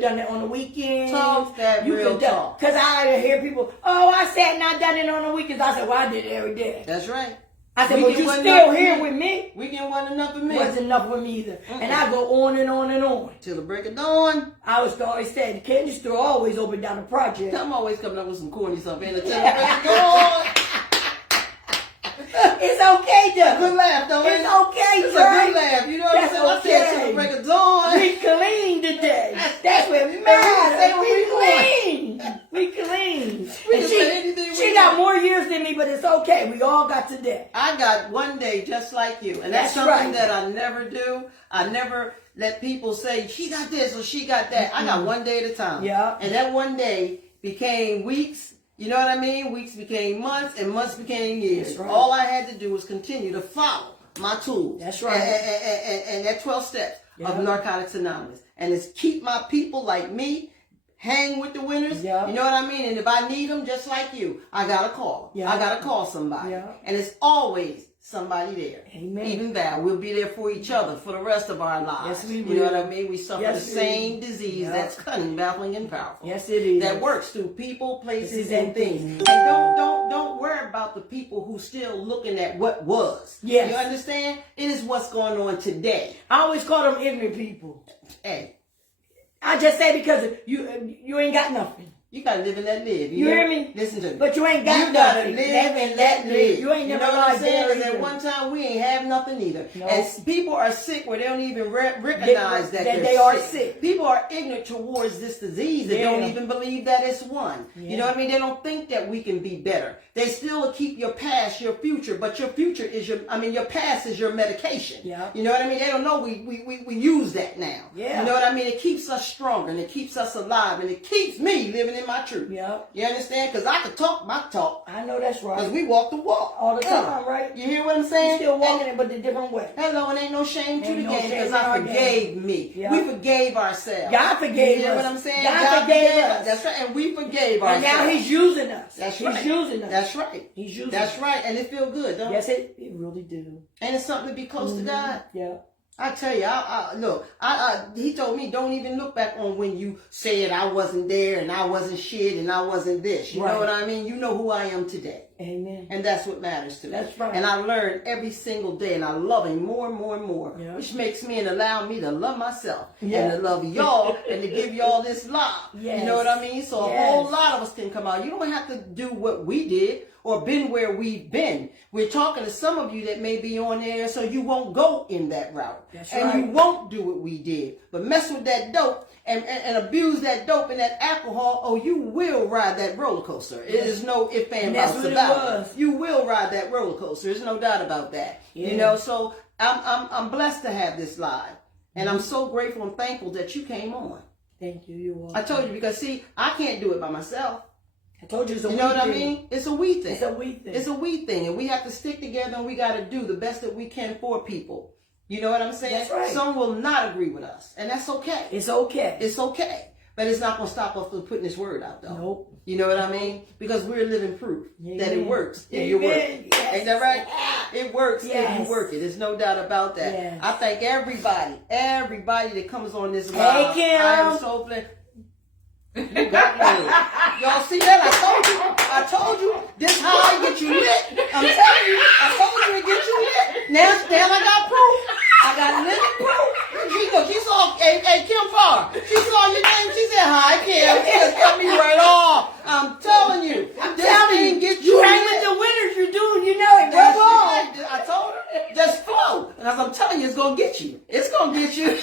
done it on the weekends. Talk that you real talk. Because I hear people, oh, I sat and I done it on the weekends. I said, well, I did it every day. That's right. I said, but Weekend you wasn't still enough for here me. with me. Weekend wasn't enough for me. Wasn't enough for me either. And I go on and on and on. Till the break of dawn. I was always saying, the candy store always open down the project. I'm always coming up with some corny stuff. Until the break of dawn. It's okay, though. Good laugh, though. It's okay, It's a Trey. good laugh. You know what I'm saying? I said till the break of dawn. We clean today. That's what Say matters. what We clean. We clean. We And can say anything she we got want. more years than me, but it's okay. We all got today. I got one day just like you. And that's That's something right. that I never do. I never let people say, she got this or she got that. I got one day at a time. Yeah. And that one day became weeks. You know what I mean? Weeks became months and months became years. That's right. All I had to do was continue to follow my tools. That's right. And that 12 steps Yeah. of Narcotics Anonymous. And it's keep my people like me, hang with the winners. Yeah. You know what I mean? And if I need them just like you, I got to call. Yeah. I got to call somebody. Yeah. And it's always somebody there. Amen. Even Val, we'll be there for each other for the rest of our lives. Yes, we You know will. what I mean? We suffer Yes, the we same will. disease Yeah. that's cunning, baffling, and powerful. Yes, it is. That works through people, places, Places and and things. things. And don't worry about the people who still looking at what was. Yes. You understand? It is what's going on today. I always call them ignorant people. Hey, I just say because you ain't got nothing. you gotta live and let live. You know? hear me? Listen to me. But you ain't got You gotta nothing. live and let live. You ain't never know what I'm lied saying? there And at either. one time we ain't have nothing either. No. And people are sick where they don't even recognize that they they're are sick. People are ignorant towards this disease. They Yeah. don't even believe that it's one. Yeah. You know what I mean? They don't think that we can be better. They still keep your past, your future, but your future is your past is your medication. Yeah. You know what I mean? They don't know we use that now. Yeah. You know what I mean? It keeps us stronger and it keeps us alive and it keeps me living in my truth. Yeah. You understand? Because I can talk my talk. I know that's Because right. we walk the walk. All the time, right? You hear what I'm You saying? still walking it, but a different way. Hello, and ain't no shame to Ain't the no game shame because in I our forgave game. me. Yeah. We forgave ourselves. God forgave You hear us. what I'm saying? God forgave us. That's right. And we forgave And ourselves. now He's using us. That's He's right. using us. That's right. He's using That's us. right. And it feel good, don't it? Yes, it really do. And it's something to be close to God. Yeah. I tell you, look, he told me, don't even look back on when you said I wasn't there and I wasn't shit and I wasn't this. You know Right. what I mean? You know who I am today. Amen. And that's what matters to me. That's right. And I learn every single day, and I love him more and more and more, Yeah. which makes me and allow me to love myself Yeah. and to love y'all and to give y'all this love. Yes. You know what I mean? So a Yes. whole lot of us can come out. You don't have to do what we did or been where we've been. We're talking to some of you that may be on there, so you won't go in that route. That's and right. you won't do what we did. But mess with that dope and abuse that dope and that alcohol, oh, you will ride that roller coaster. It is no ifs, and that's buts what it about was. it. You will ride that roller coaster. There's no doubt about that. Yeah. You know, so I'm blessed to have this live. And I'm so grateful and thankful that you came on. Thank you. You are. I told you because see, I can't do it by myself. I told you it's a You we know what I thing. mean? It's a we thing. It's a we thing. It's a we thing. And we have to stick together and we got to do the best that we can for people. You know what I'm saying? That's right. Some will not agree with us. And that's okay. It's okay. It's okay. But it's not going to stop us from putting this word out, though. Nope. You know what I mean? Because we're living proof that it works if you Amen. work. Yes. Ain't that right? It works if Yes. you work it. There's no doubt about that. Yes. I thank everybody that comes on this Hey, live. Kim. I am so glad. You got me. Y'all see that? I told you. This how I get you lit. I'm telling you. I told you to get you lit. Now I got proof. I got living proof. She saw Kim Farr. She saw your name. She said, hi, Kim. She just cut me right off. I'm telling you. This thing gets You you hang lit. with the winners. You do. You know it. That's Go on. right. I told her, just flow. And as I'm telling you, it's going to get you. It's going to get you.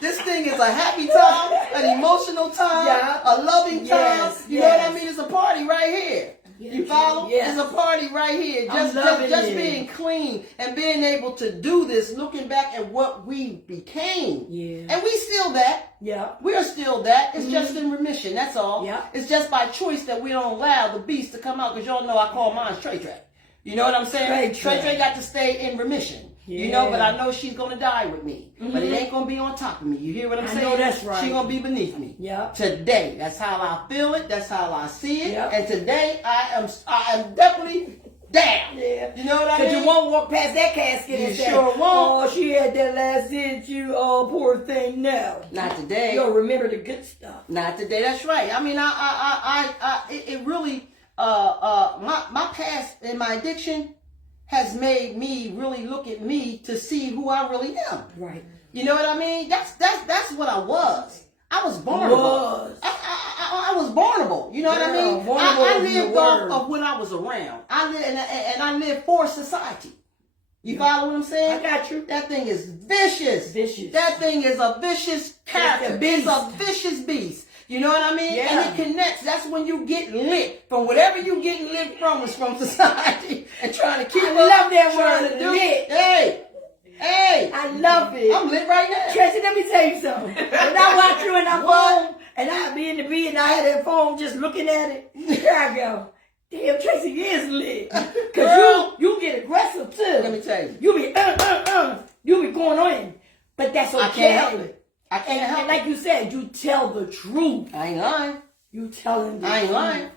This thing is a happy time, an emotional time, Yeah. a loving time. Yes, You know what I yes. mean? It's a party right here. You follow? Yes. It's a party right here. Just being clean and being able to do this, looking back at what we became. Yeah. And we still that. Yeah. We are still that. It's just in remission. That's all. Yeah. It's just by choice that we don't allow the beast to come out. Because y'all know I call mine Trey Trey. You know what I'm saying? Trey got to stay in remission. Yeah. You know, but I know she's going to die with me. But it ain't going to be on top of me. You hear what I'm saying? I know that's right. She's going to be beneath me. Yeah. Today. That's how I feel it. That's how I see it. Yeah. And today I am definitely down. Yeah. You know what I mean? Because you won't walk past that casket and say, sure won't. oh, she had that last hit, you poor thing. No. Not today. You'll remember the good stuff. Not today. That's right. I mean, it really, my past and my addiction has made me really look at me to see who I really am. Right. You know what I mean? That's what I was. I was vulnerable. I was vulnerable. You know what I mean? I lived off of when I was around. I lived and I lived for society. You follow what I'm saying? I got you. That thing is vicious. Vicious. That thing is a vicious character. It's a vicious beast. You know what I mean? Yeah. And it connects. That's when you get lit from whatever you getting lit from is from society and trying to keep up. I love that trying word, to do lit. Hey, I love it. I'm lit right now. Tracy, let me tell you something. When I watch you and I'm home, and I be in the bed and I had that phone just looking at it, here I go. Damn, Tracy is lit. Because you get aggressive too. Let me tell you. You be, you be going on. But that's okay. I can't help it. I can't help and like you said, you tell the truth. I ain't lying. You telling the truth. I ain't lying.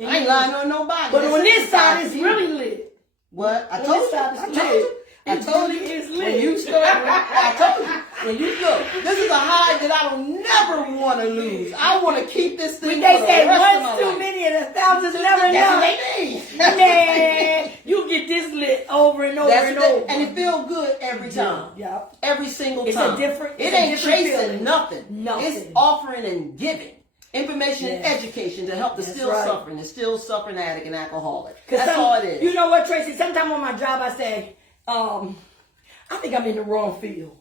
I ain't lying on nobody. But on this side, it's really lit. What? I On told this you. side, it's I lit. told you. I told you. It's lit. When you start, I told you. When you look, this is a high that I don't never want to lose. I want to keep this thing. When they for the say rest of one's my too life. many and 1,000's never That's enough. what they need. Man, you get this lit over and over and over. And it feels good every time. Yeah. Every single It's time. a different. It It's ain't a different chasing feeling. nothing. Nothing. It's offering and giving. Information and Yes. education to help the That's still right. suffering addict and alcoholic. That's all it is. You know what, Tracy? Sometimes on my job I say, I think I'm in the wrong field.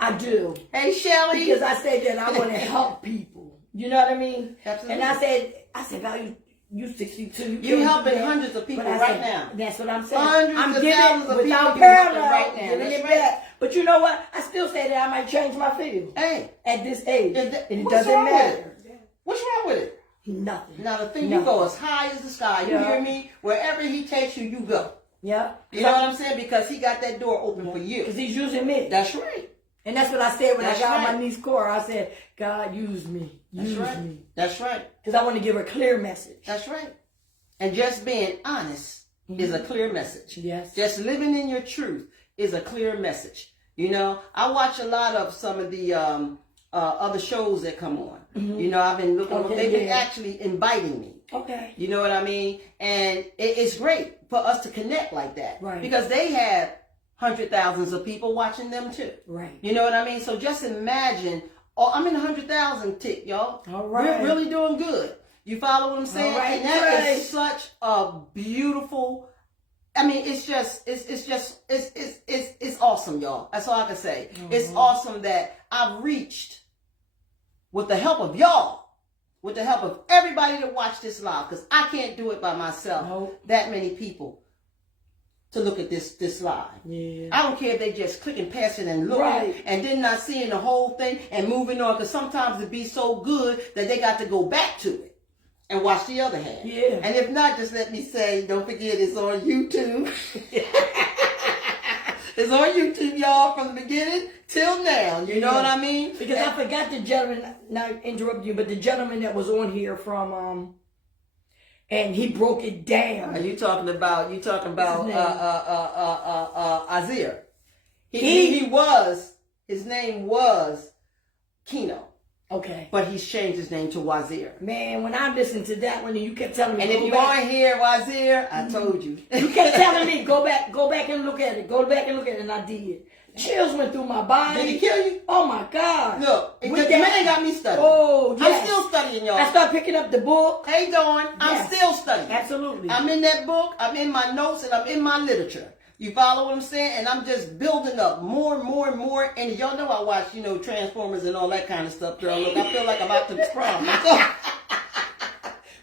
I do. Hey, Shelly. Because I said that I want to help people. You know what I mean? Absolutely. And I said, Val, you 62. You're can't helping do that. hundreds of people But I right said, now. That's what I'm saying. Hundreds I'm of giving thousands of without people you're helping parallel. right now. Giving That's it right. back. But you know what? I still say that I might change my field. Hey. At this age. And it What's doesn't wrong with matter. What's wrong with it? Nothing. Now the thing, Nothing. you go as high as the sky. You Yeah. hear me? Wherever he takes you, you go. Yeah. You know what I'm saying? Because he got that door open for you. Because he's using me. That's right. And that's what I said when That's I got right. on my niece's car. I said, God, use me. Use That's right. me. That's right. Because I want to give a clear message. That's right. And just being honest is a clear message. Yes. Just living in your truth is a clear message. You know, I watch a lot of some of the other shows that come on. You know, I've been looking. Okay, they've been yeah. actually inviting me. Okay. You know what I mean? And it's great for us to connect like that. Right. Because they have hundreds of people watching them too. Right. You know what I mean? So just imagine, I'm in 100,000 tick, y'all. All right. We're really doing good. You follow what I'm saying? All right, And that right. is such a beautiful, I mean, it's awesome, y'all. That's all I can say. It's awesome that I've reached, with the help of y'all, with the help of everybody that watch this live, because I can't do it by myself. Nope. That many people to look at this live. Yeah. I don't care if they just clicking past it and looking Right. and then not seeing the whole thing and moving on, because sometimes it be so good that they got to go back to it and watch the other half. Yeah. And if not, just let me say, don't forget it's on YouTube. It's on YouTube, y'all, from the beginning till now. You know what I mean? Because I forgot the gentleman, not interrupt you, but the gentleman that was on here from, and he broke it down. Are you talking about Azir? His name was Keno. Okay. But he's changed his name to Wazir. Man, when I listened to that one and you kept telling me, And if you want to hear Wazir, I told you. You kept telling me, go back and look at it. Go back and look at it, and I did. Chills went through my body. Did he kill you? Oh my God. Look, the With man got me studying. Oh, yes. I'm still studying, y'all. I started picking up the book. Hey, Dawn, I'm Yes. still studying. Absolutely. I'm in that book, I'm in my notes, and I'm in my literature. You follow what I'm saying? And I'm just building up more and more and more. And y'all know I watch, Transformers and all that kind of stuff, girl. Look, I feel like I'm out to the prom.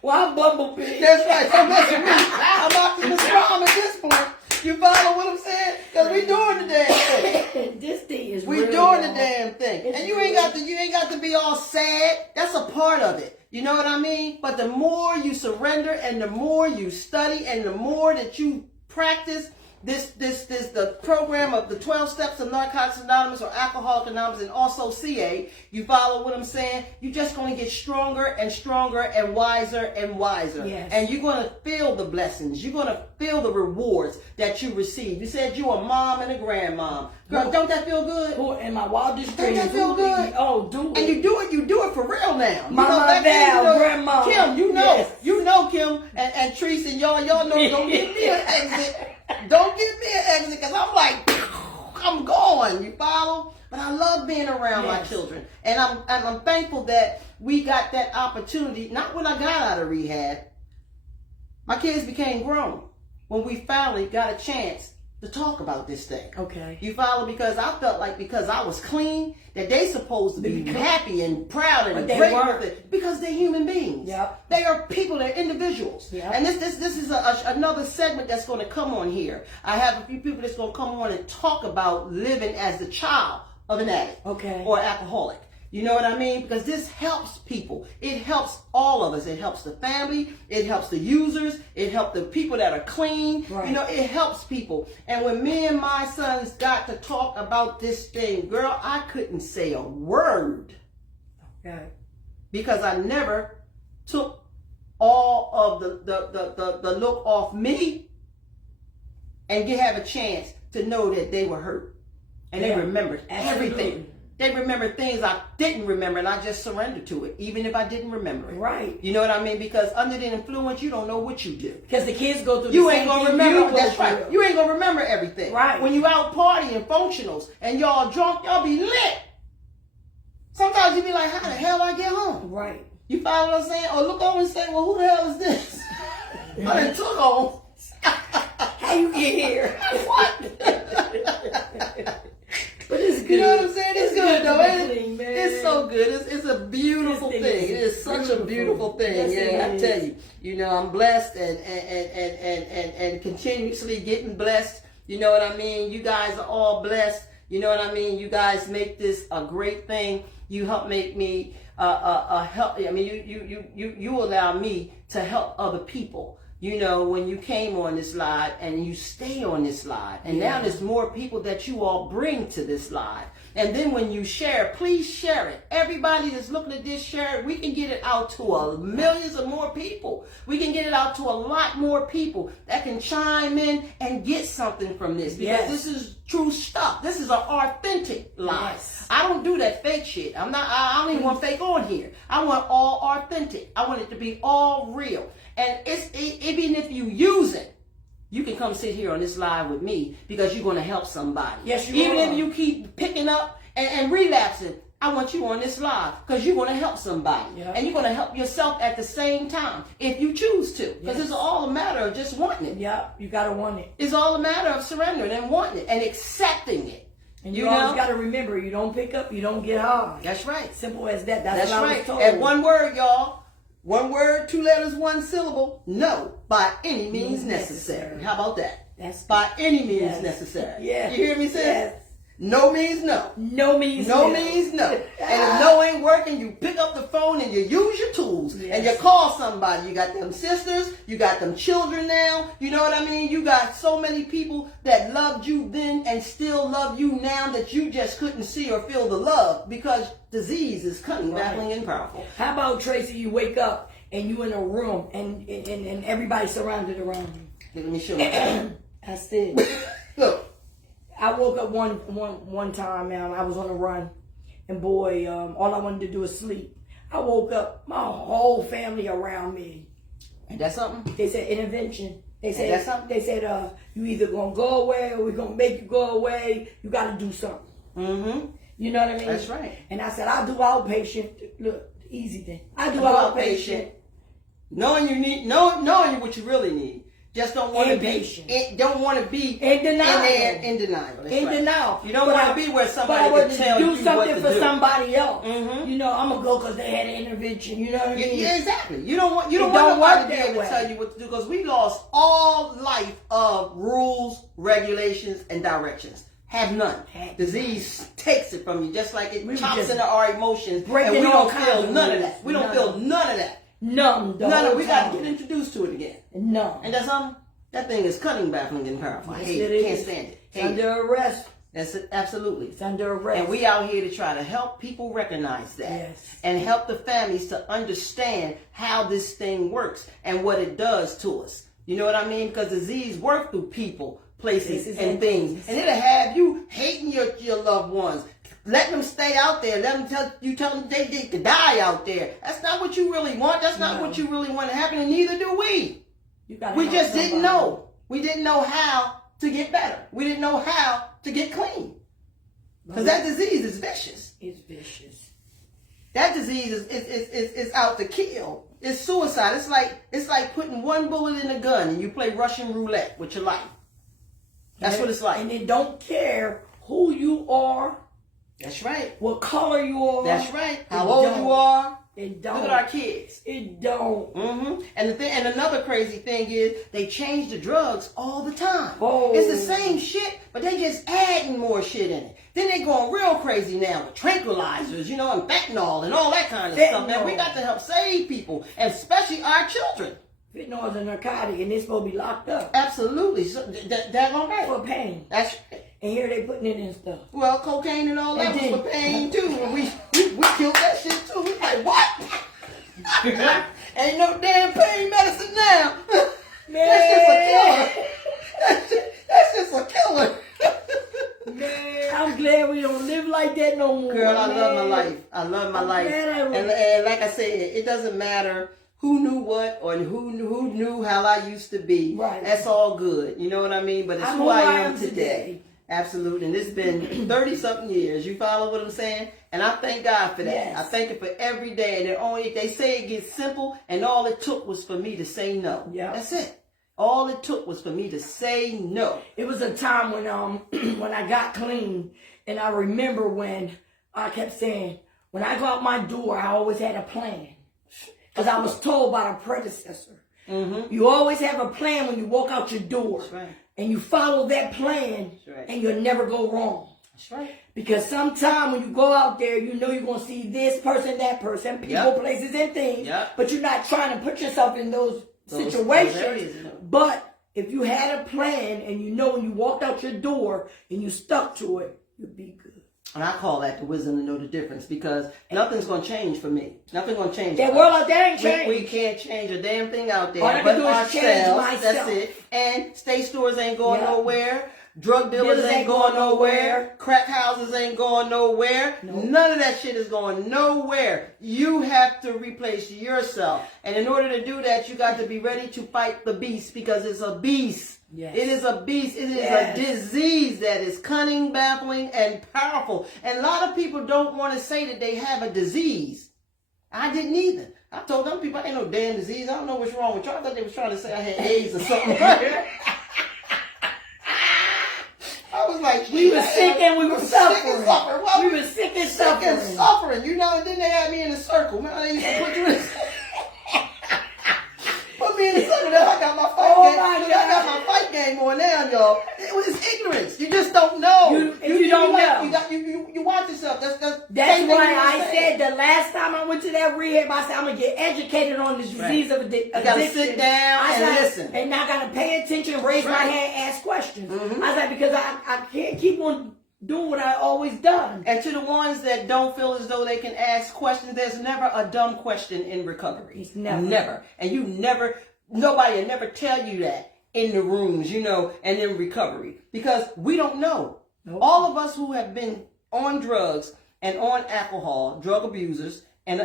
Well, I'm Bumblebee. That's right. Don't mess with me. I'm Optimus Prime at this point. You follow what I'm saying? Because we doing the damn thing. This thing is We real, doing the y'all. damn thing. It's And you real. ain't got to be all sad. That's a part of it. You know what I mean? But the more you surrender and the more you study and the more that you practice the program of the 12 steps of Narcotics Anonymous or Alcoholics Anonymous and also CA, you follow what I'm saying? You're just going to get stronger and stronger and wiser and wiser. Yes. And you're going to feel the blessings. You're going to feel the rewards that you receive. You said you're a mom and a grandmom. Girl, don't that feel good? Boy, in my wildest Don't dreams. that feel good? Oh, do it. And you do it for real now. Mama, back then, Val, grandma. Kim, Yes. you know Kim and Treese and y'all know, don't give me an exit. Don't give me an exit, because I'm like, I'm going, you follow? But I love being around my children. And I'm thankful that we got that opportunity, not when I got out of rehab. My kids became grown when we finally got a chance to talk about this thing. Okay. You follow? Because I felt like because I was clean, that they supposed to be happy and proud and But they great weren't. with it. Because they're human beings. Yep. They are people, they're individuals. Yep. And this is another segment that's going to come on here. I have a few people that's going to come on and talk about living as the child of an addict. Okay. Or alcoholic. You know what I mean? Because this helps people. It helps all of us. It helps the family. It helps the users. It helps the people that are clean. Right. You know, it helps people. And when me and my sons got to talk about this thing, girl, I couldn't say a word. Okay. Because I never took all of the look off me and have a chance to know that they were hurt. And they remembered everything. Absolutely. They remember things I didn't remember, and I just surrendered to it, even if I didn't remember it. Right. You know what I mean? Because under the influence, you don't know what you do. Because the kids go through You the ain't same gonna thing remember. you go That's right. through. You ain't gonna remember everything. Right. When you out partying, functionals, and y'all drunk, y'all be lit. Sometimes you be like, how the hell I get home? Right. You follow what I'm saying? Or look over and say, well, who the hell is this? I done took on. How you get here? But it's good. You know what I'm saying? It's good though. Clean, man. It's so good. It's a beautiful This thing. thing It is is such a beautiful. beautiful thing. Yes, Yeah, it I is. tell you. You know, I'm blessed and continuously getting blessed. You know what I mean? You guys are all blessed. You know what I mean? You guys make this a great thing. You help make me help. I mean, you allow me to help other people. You know, when you came on this live and you stay on this live. And now there's more people that you all bring to this live. And then when you share, please share it. Everybody that's looking at this, share it. We can get it out to millions of more people. We can get it out to a lot more people that can chime in and get something from this. Because this is true stuff. This is an authentic live. Yes. I don't do that fake shit. I don't even want fake on here. I want all authentic. I want it to be all real. And even if you use it, you can come sit here on this live with me because you're going to help somebody. Yes, you Even are. if you keep picking up and relapsing, I want you on this live because you're going to help somebody. Yeah. And you're going to help yourself at the same time if you choose to. Because it's all a matter of just wanting it. Yeah, you gotta want it. It's all a matter of surrendering and wanting it and accepting it. And you always gotta remember, you don't pick up, you don't get high. That's right. Simple as that. That's what I right. was told. And one word, y'all. One word, 2 letters, 1 syllable. No, by any means necessary. How about that? That's by any means necessary. Yeah. You hear me say? Yes. No means no. No means no. no. Means no. And if no ain't working, you pick up the phone and you use your tools and you call somebody. You got them sisters, you got them children now. You know what I mean? You got so many people that loved you then and still love you now that you just couldn't see or feel the love because disease is cunning, baffling, and powerful. How about, Tracy, you wake up and you in a room and everybody surrounded around you? Let me show you. I said, Look. I woke up one time, man. I was on a run, and boy, all I wanted to do was sleep. I woke up, my whole family around me. Ain't that something? They said intervention. They said that's something? They said you either gonna go away or we're gonna make you go away. You got to do something. Mm-hmm. You know what I mean? That's right. And I said I'll do outpatient. Look, easy thing. I do outpatient. Knowing what you really need. just don't want to be, Impatient. don't want to be In denial. in denial. That's In right. denial. You don't But want I- to be where But I somebody would can tell do you what something to for do. somebody else. Mhm. You know, I'm gonna go because they had an intervention. You know what I mean? Yeah, exactly. You don't want It nobody don't work to be that able way. to tell you what to do because we lost all life of rules, regulations, and directions. Have none. Have Disease takes it from you, just like it We chops just into our emotions, breaking and we all don't kinds feel of none of rules. that. We don't None. feel none of that. None. The None of whole we got time. to get introduced to it again. None. And that's that thing is cunning, baffling, and powerful. I Yes, hate it it. Can't is. stand it. It's Hate it. under arrest. That's it. Absolutely. It's under arrest. And we out here to try to help people recognize that. Yes. And help the families to understand how this thing works and what it does to us. You know what I mean? Because disease works through people, places, and things. And it'll have you hating your loved ones. Let them stay out there. Let them tell them they could die out there. That's not what you really want. That's not what you really want to happen, and neither do we. We just didn't know. We didn't know how to get better. We didn't know how to get clean. Because that disease is vicious. It's vicious. That disease is out to kill. It's suicide. It's like putting one bullet in a gun and you play Russian roulette with your life. That's what it's like. And it don't care who you are. That's right. What color you are. That's right. How old you are. It don't. Look at our kids. It don't. Mm-hmm. And another crazy thing is they change the drugs all the time. Oh. It's the same shit, but they just adding more shit in it. Then they going real crazy now with tranquilizers, you know, and fentanyl and all that kind of stuff. Man, we got to help save people, and especially our children. Fentanyl is a narcotic, and it's supposed to be locked up. Absolutely. So that all right. For pain. That's And here they putting it in stuff. well, cocaine and all that And was then- for pain too. We killed that shit too. We like what? Ain't no damn pain medicine now. Man. That's just a killer. Man, I'm glad we don't live like that no more. Girl, I man. love my life. I love my life. And like I said, it doesn't matter who knew what or who knew how I used to be. Right. That's all good. You know what I mean? But it's I'm who who I I am am today. today. Absolutely. And it's been 30-something years. You follow what I'm saying? And I thank God for that. Yes. I thank Him for every day. And they say it gets simple, and all it took was for me to say no. Yeah. That's it. All it took was for me to say no. It was a time when when I got clean, and I remember when I kept saying, when I go out my door, I always had a plan. Because I was told by the predecessor. Mm-hmm. You always have a plan when you walk out your door. That's right. And you follow that plan, right. and you'll never go wrong. That's right. Because sometime when you go out there, you know you're going to see this person, that person, people, Yep. places, and things. Yep. But you're not trying to put yourself in those situations. areas, you know. But if you had a plan and you know when you walked out your door and you stuck to it, you'd be good. And I call that the wisdom to know the difference, because nothing's going to change for me. Nothing's going to change That for world us. out there ain't changed. We can't change a damn thing out there. All I but can do is change ourselves. myself. That's it. And state stores ain't going Yeah. nowhere. Drug dealers ain't going nowhere. Crack houses ain't going nowhere. Nope. None of that shit is going nowhere. You have to replace yourself. And in order to do that, you got to be ready to fight the beast, because it's a beast. Yes. It is a beast. It is Yes. a disease that is cunning, baffling, and powerful. And a lot of people don't want to say that they have a disease. I didn't either. I told them people I ain't no damn disease. I don't know what's wrong with y'all. I thought they was trying to say I had AIDS or something. I was like, We were sick and we were suffering. Sick and suffering. Well, We were sick and sick and suffering. suffering. You know, and then they had me in a circle. Man, they used to put you in a put me in a circle. Now I got my fight Oh game. my I got God. my fight game on now, y'all. It was ignorance. You just don't know. You don't know. You watch yourself. That's That's same thing why you were I saying. said the last time I went to that rehab, I said I'm gonna get educated on the disease of addiction. You gotta sit down and listen. And I gotta pay attention, raise my Right. hand, ask questions. I said because I can't keep on doing what I always done. And to the ones that don't feel as though they can ask questions, there's never a dumb question in recovery. It's never. Never. And nobody will never tell you that in the rooms, you know, and in recovery. Because we don't know. Nope. All of us who have been on drugs and on alcohol, drug abusers, and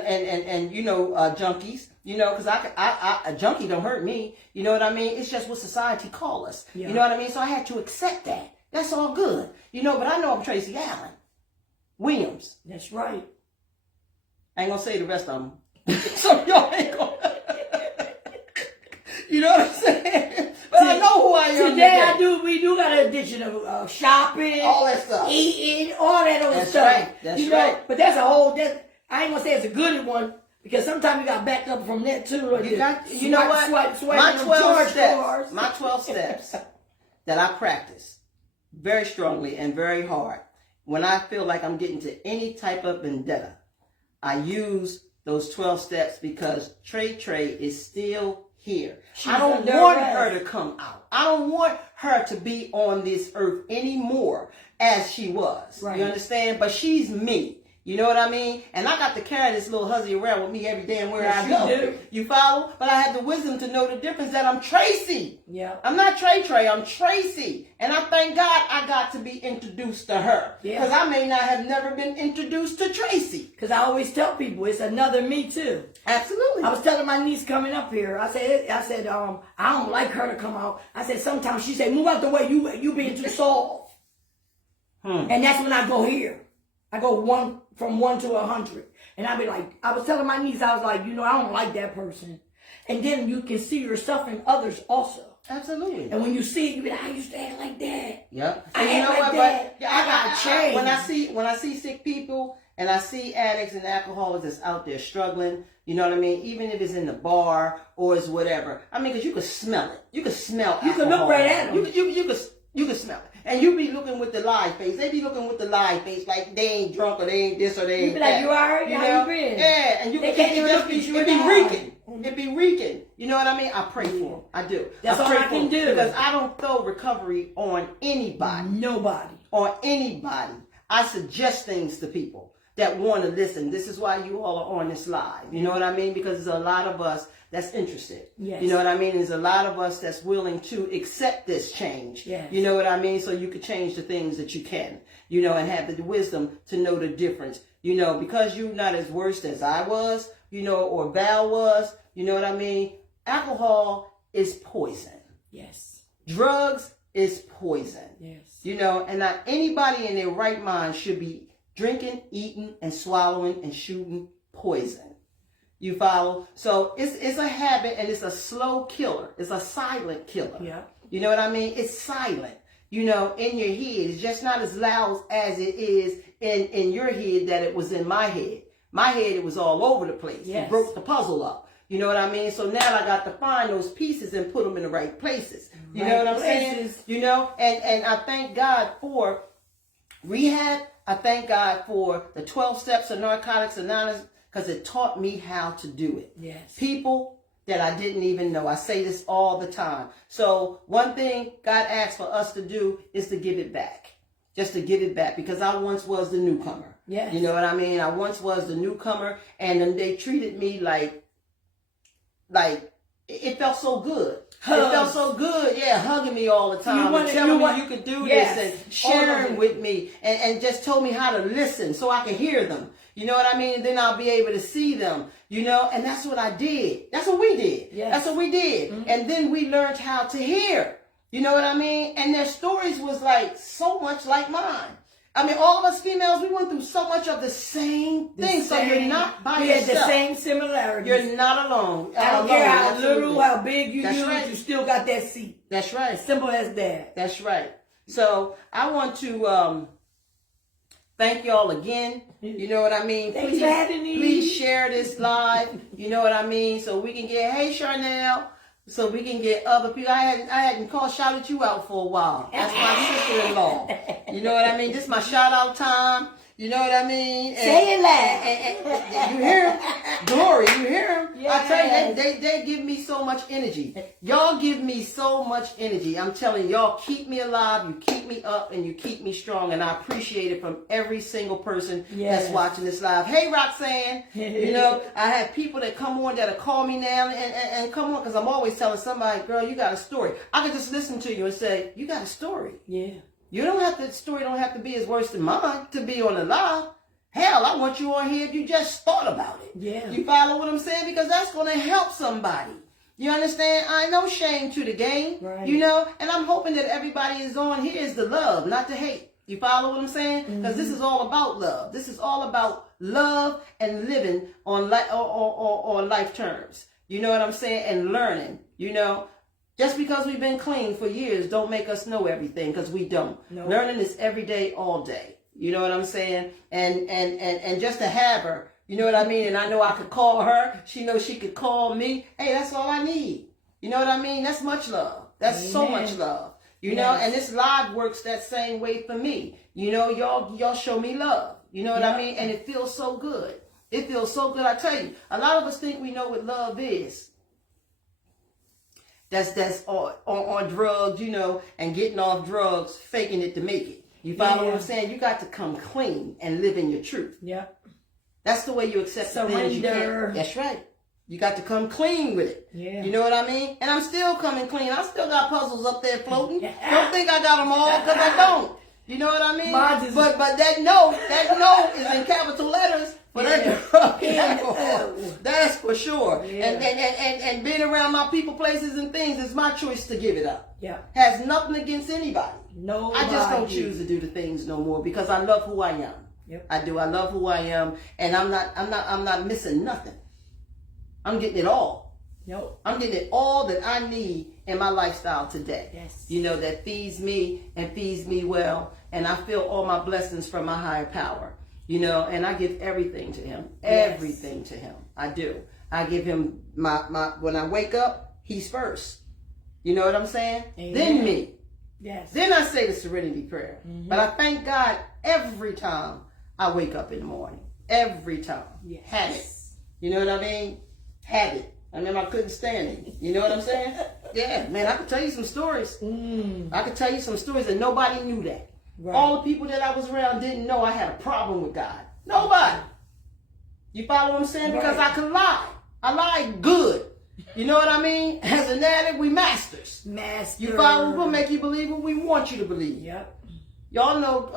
you know, junkies, you know, because a junkie don't hurt me. You know what I mean? It's just what society call us. Yeah. You know what I mean? So I had to accept that. That's all good. You know, but I know I'm Tracy Allen Williams. That's right. I ain't gonna say the rest of them. So y'all ain't gonna. You know what I'm saying? But never know who I am Today we do got an addiction of shopping, all that stuff, eating, all that other that's stuff. Right. That's you know, right. But that's a whole. I ain't gonna say it's a good one because sometimes you got backed up from that too. Like You know what? My 12 steps. My 12 steps that I practice very strongly and very hard. When I feel like I'm getting to any type of vendetta, I use those 12 steps because Trey is still here. I don't want her to come out. I don't want her to be on this earth anymore as she was. Right. You understand? But she's me. You know what I mean? And I got to carry this little hussy around with me every day and where I go. You follow? But I had the wisdom to know the difference that I'm Tracy. Yeah. I'm not Trey, I'm Tracy. And I thank God I got to be introduced to her. Because I may not have never been introduced to Tracy. Because I always tell people it's another me too. Absolutely. I was telling my niece coming up here, I said, I don't like her to come out. I said, sometimes she said, move out the way, you being too soft. And that's when I go here. I go from 1 to 100. And I be like, I was telling my niece, I was like, I don't like that person. And then you can see yourself in others also. Absolutely. And when you see it, you be like, I used to act like that. Yep. I act like that. But I got to change. When I see sick people and I see addicts and alcoholics that's out there struggling, you know what I mean? Even if it's in the bar or it's whatever. I mean, because you can smell it. You can smell alcohol. You can look right at them. You can smell it. And you be looking with the live face. They be looking with the live face like they ain't drunk or they ain't this or they ain't that. You be that. like, you alright? How you been? Yeah, and they can't even look at you. It be reeking. It be reeking. You know what I mean? I pray for them. I do. That's all I can do. Because I don't throw recovery on anybody. Nobody. On anybody. I suggest things to people that want to listen. This is why you all are on this live. You know what I mean? Because there's a lot of us that's interested. Yes. You know what I mean? There's a lot of us that's willing to accept this change. Yes. You know what I mean? So you can change the things that you can, and have the wisdom to know the difference. Because you're not as worse as I was, or Val was, you know what I mean? Alcohol is poison. Yes. Drugs is poison. Yes. And not anybody in their right mind should be drinking, eating, and swallowing and shooting poison. You follow? So it's a habit and it's a slow killer. It's a silent killer. Yeah. You know what I mean? It's silent. In your head. It's just not as loud as it is in your head that it was in my head. My head, it was all over the place. Yes. It broke the puzzle up. You know what I mean? So now I got to find those pieces and put them in the right places. You know what I'm saying? And I thank God for rehab. I thank God for the 12 steps of Narcotics Anonymous because it taught me how to do it. Yes. People that I didn't even know. I say this all the time. So one thing God asks for us to do is to give it back. Just to give it back because I once was the newcomer. Yes. You know what I mean? I once was the newcomer and then they treated me like it felt so good. Hugs. It felt so good, hugging me all the time, and telling me you could do this and sharing with me and just told me how to listen so I could hear them. You know what I mean? And then I'll be able to see them, and that's what I did. That's what we did. Yes. That's what we did. Mm-hmm. And then we learned how to hear. You know what I mean? And their stories was like so much like mine. I mean, all of us females, we went through so much of the same thing. So you're not by yourself. We had the same similarities. You're not alone. I don't care how little, how big you use, right. You still got that seat. That's right. Simple as that. That's right. So I want to thank y'all again. You know what I mean? Thanks for having me. Please share this live. You know what I mean? So we can get, hey, Charnel. So we can get other people. I hadn't shouted you out for a while. That's my sister-in-law. You know what I mean? This is my shout-out time. You know what I mean? And, say it loud. And you hear him? Glory, you hear him? Yes. I tell you, they give me so much energy. Y'all give me so much energy. I'm telling y'all, keep me alive, you keep me up, and you keep me strong. And I appreciate it from every single person that's watching this live. Hey, Roxanne. I have people that come on that'll call me now and come on, because I'm always telling somebody, girl, you got a story. I can just listen to you and say, you got a story. Yeah. The story don't have to be as worse than mine to be on the live. Hell, I want you on here if you just thought about it. Yeah. You follow what I'm saying? Because that's going to help somebody. You understand? I know shame to the game. Right. And I'm hoping that everybody is on here is the love, not the hate. You follow what I'm saying? Because this is all about love. This is all about love and living on life terms. You know what I'm saying? And learning. Just because we've been clean for years don't make us know everything, because we don't. No. Learning is every day, all day. You know what I'm saying? And just to have her, you know what I mean? And I know I could call her. She knows she could call me. Hey, that's all I need. You know what I mean? That's much love. That's Amen. so much love. You know, and this live works that same way for me. You know, y'all show me love. You know what I mean? And it feels so good. It feels so good. I tell you, a lot of us think we know what love is. That's on drugs, you know, and getting off drugs, faking it to make it. You follow what I'm saying? You got to come clean and live in your truth. Yeah. That's the way you accept the things you can't. That's right. You got to come clean with it. Yeah. You know what I mean? And I'm still coming clean. I still got puzzles up there floating. Don't think I got them all, because I don't. You know what I mean? But that note is in capital letters. But that's for sure. Yeah. And being around my people, places, and things is my choice to give it up. Yeah. Has nothing against anybody. No. I just don't choose to do the things no more, because I love who I am. Yep. I do. I love who I am, and I'm not missing nothing. I'm getting it all. Nope. I'm getting it all that I need in my lifestyle today. Yes. You know, that feeds me and feeds me well, and I feel all my blessings from my higher power. You know, and I give everything to him. Yes. Everything to him. I do. I give him my when I wake up, he's first. You know what I'm saying? Amen. Then me. Yes. Then I say the serenity prayer. Mm-hmm. But I thank God every time I wake up in the morning. Every time. Yes. Had it. You know what I mean? Had it. I mean, I couldn't stand it. You know what I'm saying? Yeah, man, I could tell you some stories. I could tell you some stories, and nobody knew that. Right. All the people that I was around didn't know I had a problem with God. Nobody. You follow what I'm saying? Right. Because I could lie. I lied good. You know what I mean? As an addict, we masters. You follow? We'll make you believe what we want you to believe. Yep. Y'all know,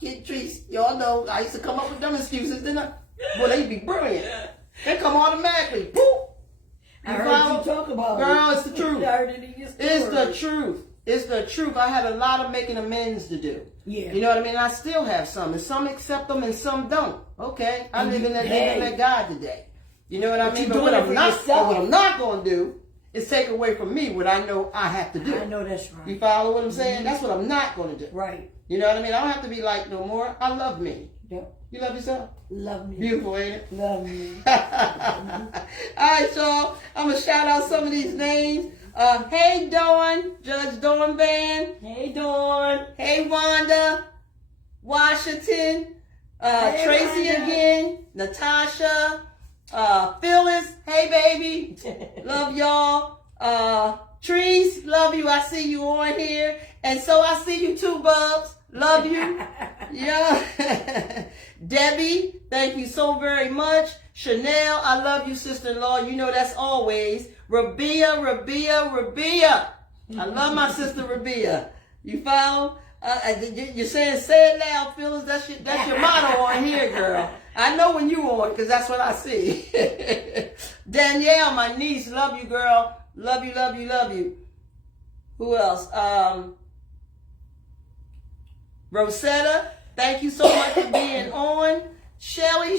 Kid Trees, y'all know I used to come up with them excuses, didn't I? Well, they'd be brilliant. They come automatically. Woo! I heard you talk about Girl, it's the truth. I heard it in your story. It's the truth. It's the truth. I had a lot of making amends to do. Yeah. You know what I mean? I still have some. And some accept them and some don't. Okay? I live in that God today. You know what I mean? But what I'm not going to do is take away from me what I know I have to do. I know that's right. You follow what I'm saying? That's what I'm not going to do. Right. You know what I mean? I don't have to be like no more. I love me. Yep. You love yourself? Love me. Beautiful, ain't it? Love me. All right, y'all. I'm going to shout out some of these names. Hey, Dawn. Judge Dawn Band. Hey, Dawn. Hey, Wanda. Washington. Hey, Tracy Wanda. again. Natasha. Phyllis. Hey, baby. Love y'all. Trees. Love you. I see you on here. And so I see you too, Bubs. Love you. Yeah. Debbie, thank you so very much. Chanel, I love you, sister-in-law. You know that's always. Rabia. I love my sister Rabia. You follow? You're saying, say it loud, Phyllis. That's your motto on here, girl. I know when you on, because that's what I see. Danielle, my niece, love you, girl. Love you. Who else? Rosetta, thank you so much for being on. Shelly,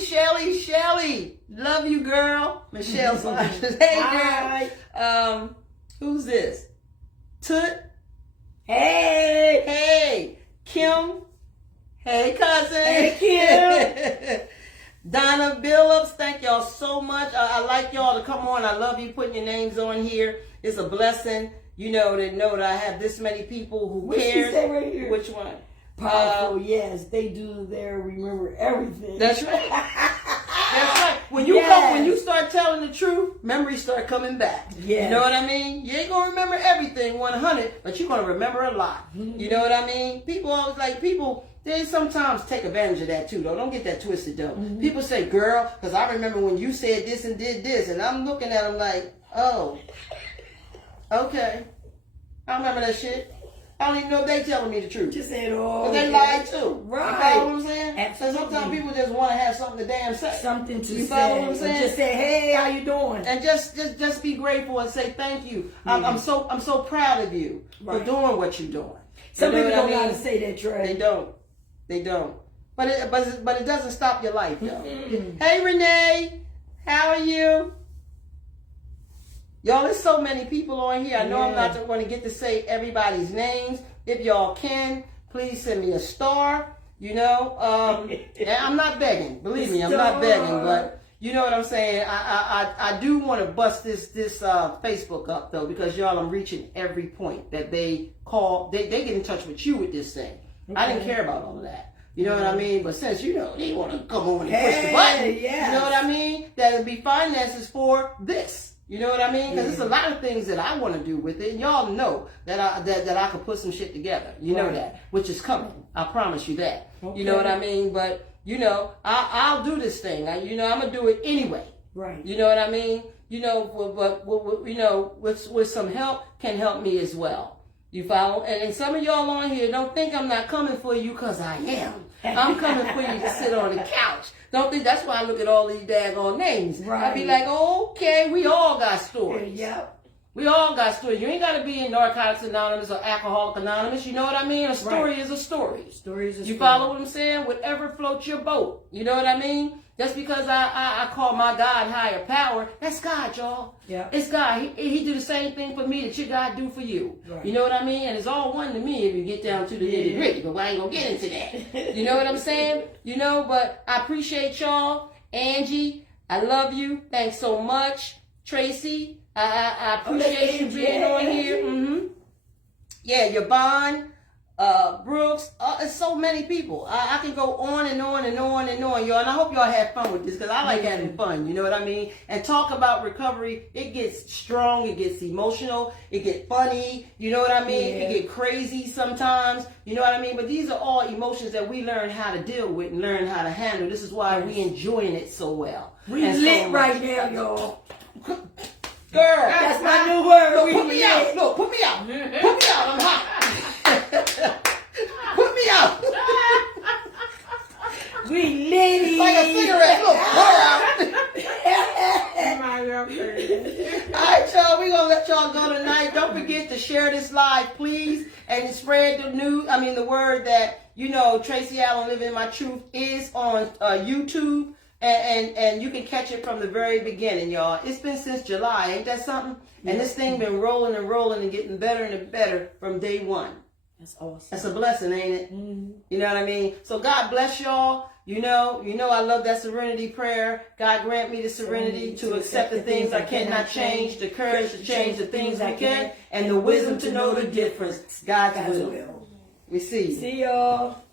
love you, girl. Michelle Saunders, hey, girl. Who's this? Toot. Hey. Kim. Hey, cousin. Hey, Kim. Donna Billups, thank y'all so much. I like y'all to come on. I love you putting your names on here. It's a blessing, to know that I have this many people who care. She say right here? Which one? Powerful, yes. They do their remember everything. That's right. That's right. When you start telling the truth, memories start coming back. Yes. You know what I mean? You ain't gonna remember everything 100, but you're gonna remember a lot. Mm-hmm. You know what I mean? People always they sometimes take advantage of that too, though. Don't get that twisted, though. Mm-hmm. People say, girl, because I remember when you said this and did this, and I'm looking at them like, oh, okay. I remember that shit. I don't even know if they telling me the truth. Just say it all. But they lie too. Right. You follow what I'm saying? Absolutely. So sometimes people just want to have something to damn say. Something to say. You follow what I'm saying? Just say, hey, how you doing? And just be grateful and say thank you. Yeah. I'm so proud of you for doing what you're doing. Some people don't know how to say that, Trey. They don't. But it doesn't stop your life, though. Mm-hmm. Hey, Renee, how are you? Y'all, there's so many people on here. I know I'm not going to get to say everybody's names. If y'all can, please send me a star. You know, and I'm not begging. Believe me, I'm not begging. But you know what I'm saying. I do want to bust this Facebook up though, because y'all, I'm reaching every point that they call. They get in touch with you with this thing. Okay. I didn't care about all of that. You know what I mean? But since, you know, they want to come on and push the button, you know what I mean? That would be finances for this. You know what I mean? Because there's a lot of things that I want to do with it. And y'all know that I could put some shit together. You know that, which is coming. I promise you that. Okay. You know what I mean? But, you know, I'll do this thing. You know, I'm going to do it anyway. Right. You know what I mean? You know, but you know, with some help can help me as well. You follow? And some of y'all on here don't think I'm not coming for you, because I am. I'm coming for you to sit on the couch. Don't think that's why I look at all these daggone names. Right. I be like, okay, we all got stories. Yep. We all got stories. You ain't got to be in Narcotics Anonymous or Alcoholic Anonymous. You know what I mean? A story is a story. Story is a story. You follow what I'm saying? Whatever floats your boat. You know what I mean? Just because I call my God higher power, that's God, y'all. Yeah. It's God. He do the same thing for me that your God do for you. Right. You know what I mean? And it's all one to me if you get down to the nitty gritty, but I ain't gonna get into that. You know what I'm saying? You know, but I appreciate y'all. Angie, I love you. Thanks so much. Tracy, I appreciate you being on here. Mm-hmm. Yeah, your bond. Brooks, it's so many people. I can go on and on and on and on, y'all. And I hope y'all have fun with this, because I like having fun. You know what I mean? And talk about recovery. It gets strong. It gets emotional. It gets funny. You know what I mean? It get crazy sometimes. You know what I mean? But these are all emotions that we learn how to deal with and learn how to handle. This is why we enjoying it so well. We lit right now, y'all. Girl, that's my new word. Look, put me out. Look, put me out. Put me out. I'm hot. Put me out. We lit. Like a cigarette. Look, pour out. All right, y'all. We're going to let y'all go tonight. Don't forget to share this live, please. And spread the word that, you know, Tracy Allen Living My Truth is on YouTube. And you can catch it from the very beginning, y'all. It's been since July, ain't that something? And this thing been rolling and rolling and getting better and better from day one. That's awesome. That's a blessing, ain't it? Mm-hmm. You know what I mean? So God bless y'all. You know I love that serenity prayer. God grant me the serenity to accept the things I cannot change, the courage to change the things I can, and the wisdom to know the difference. God's will. We see you. See y'all.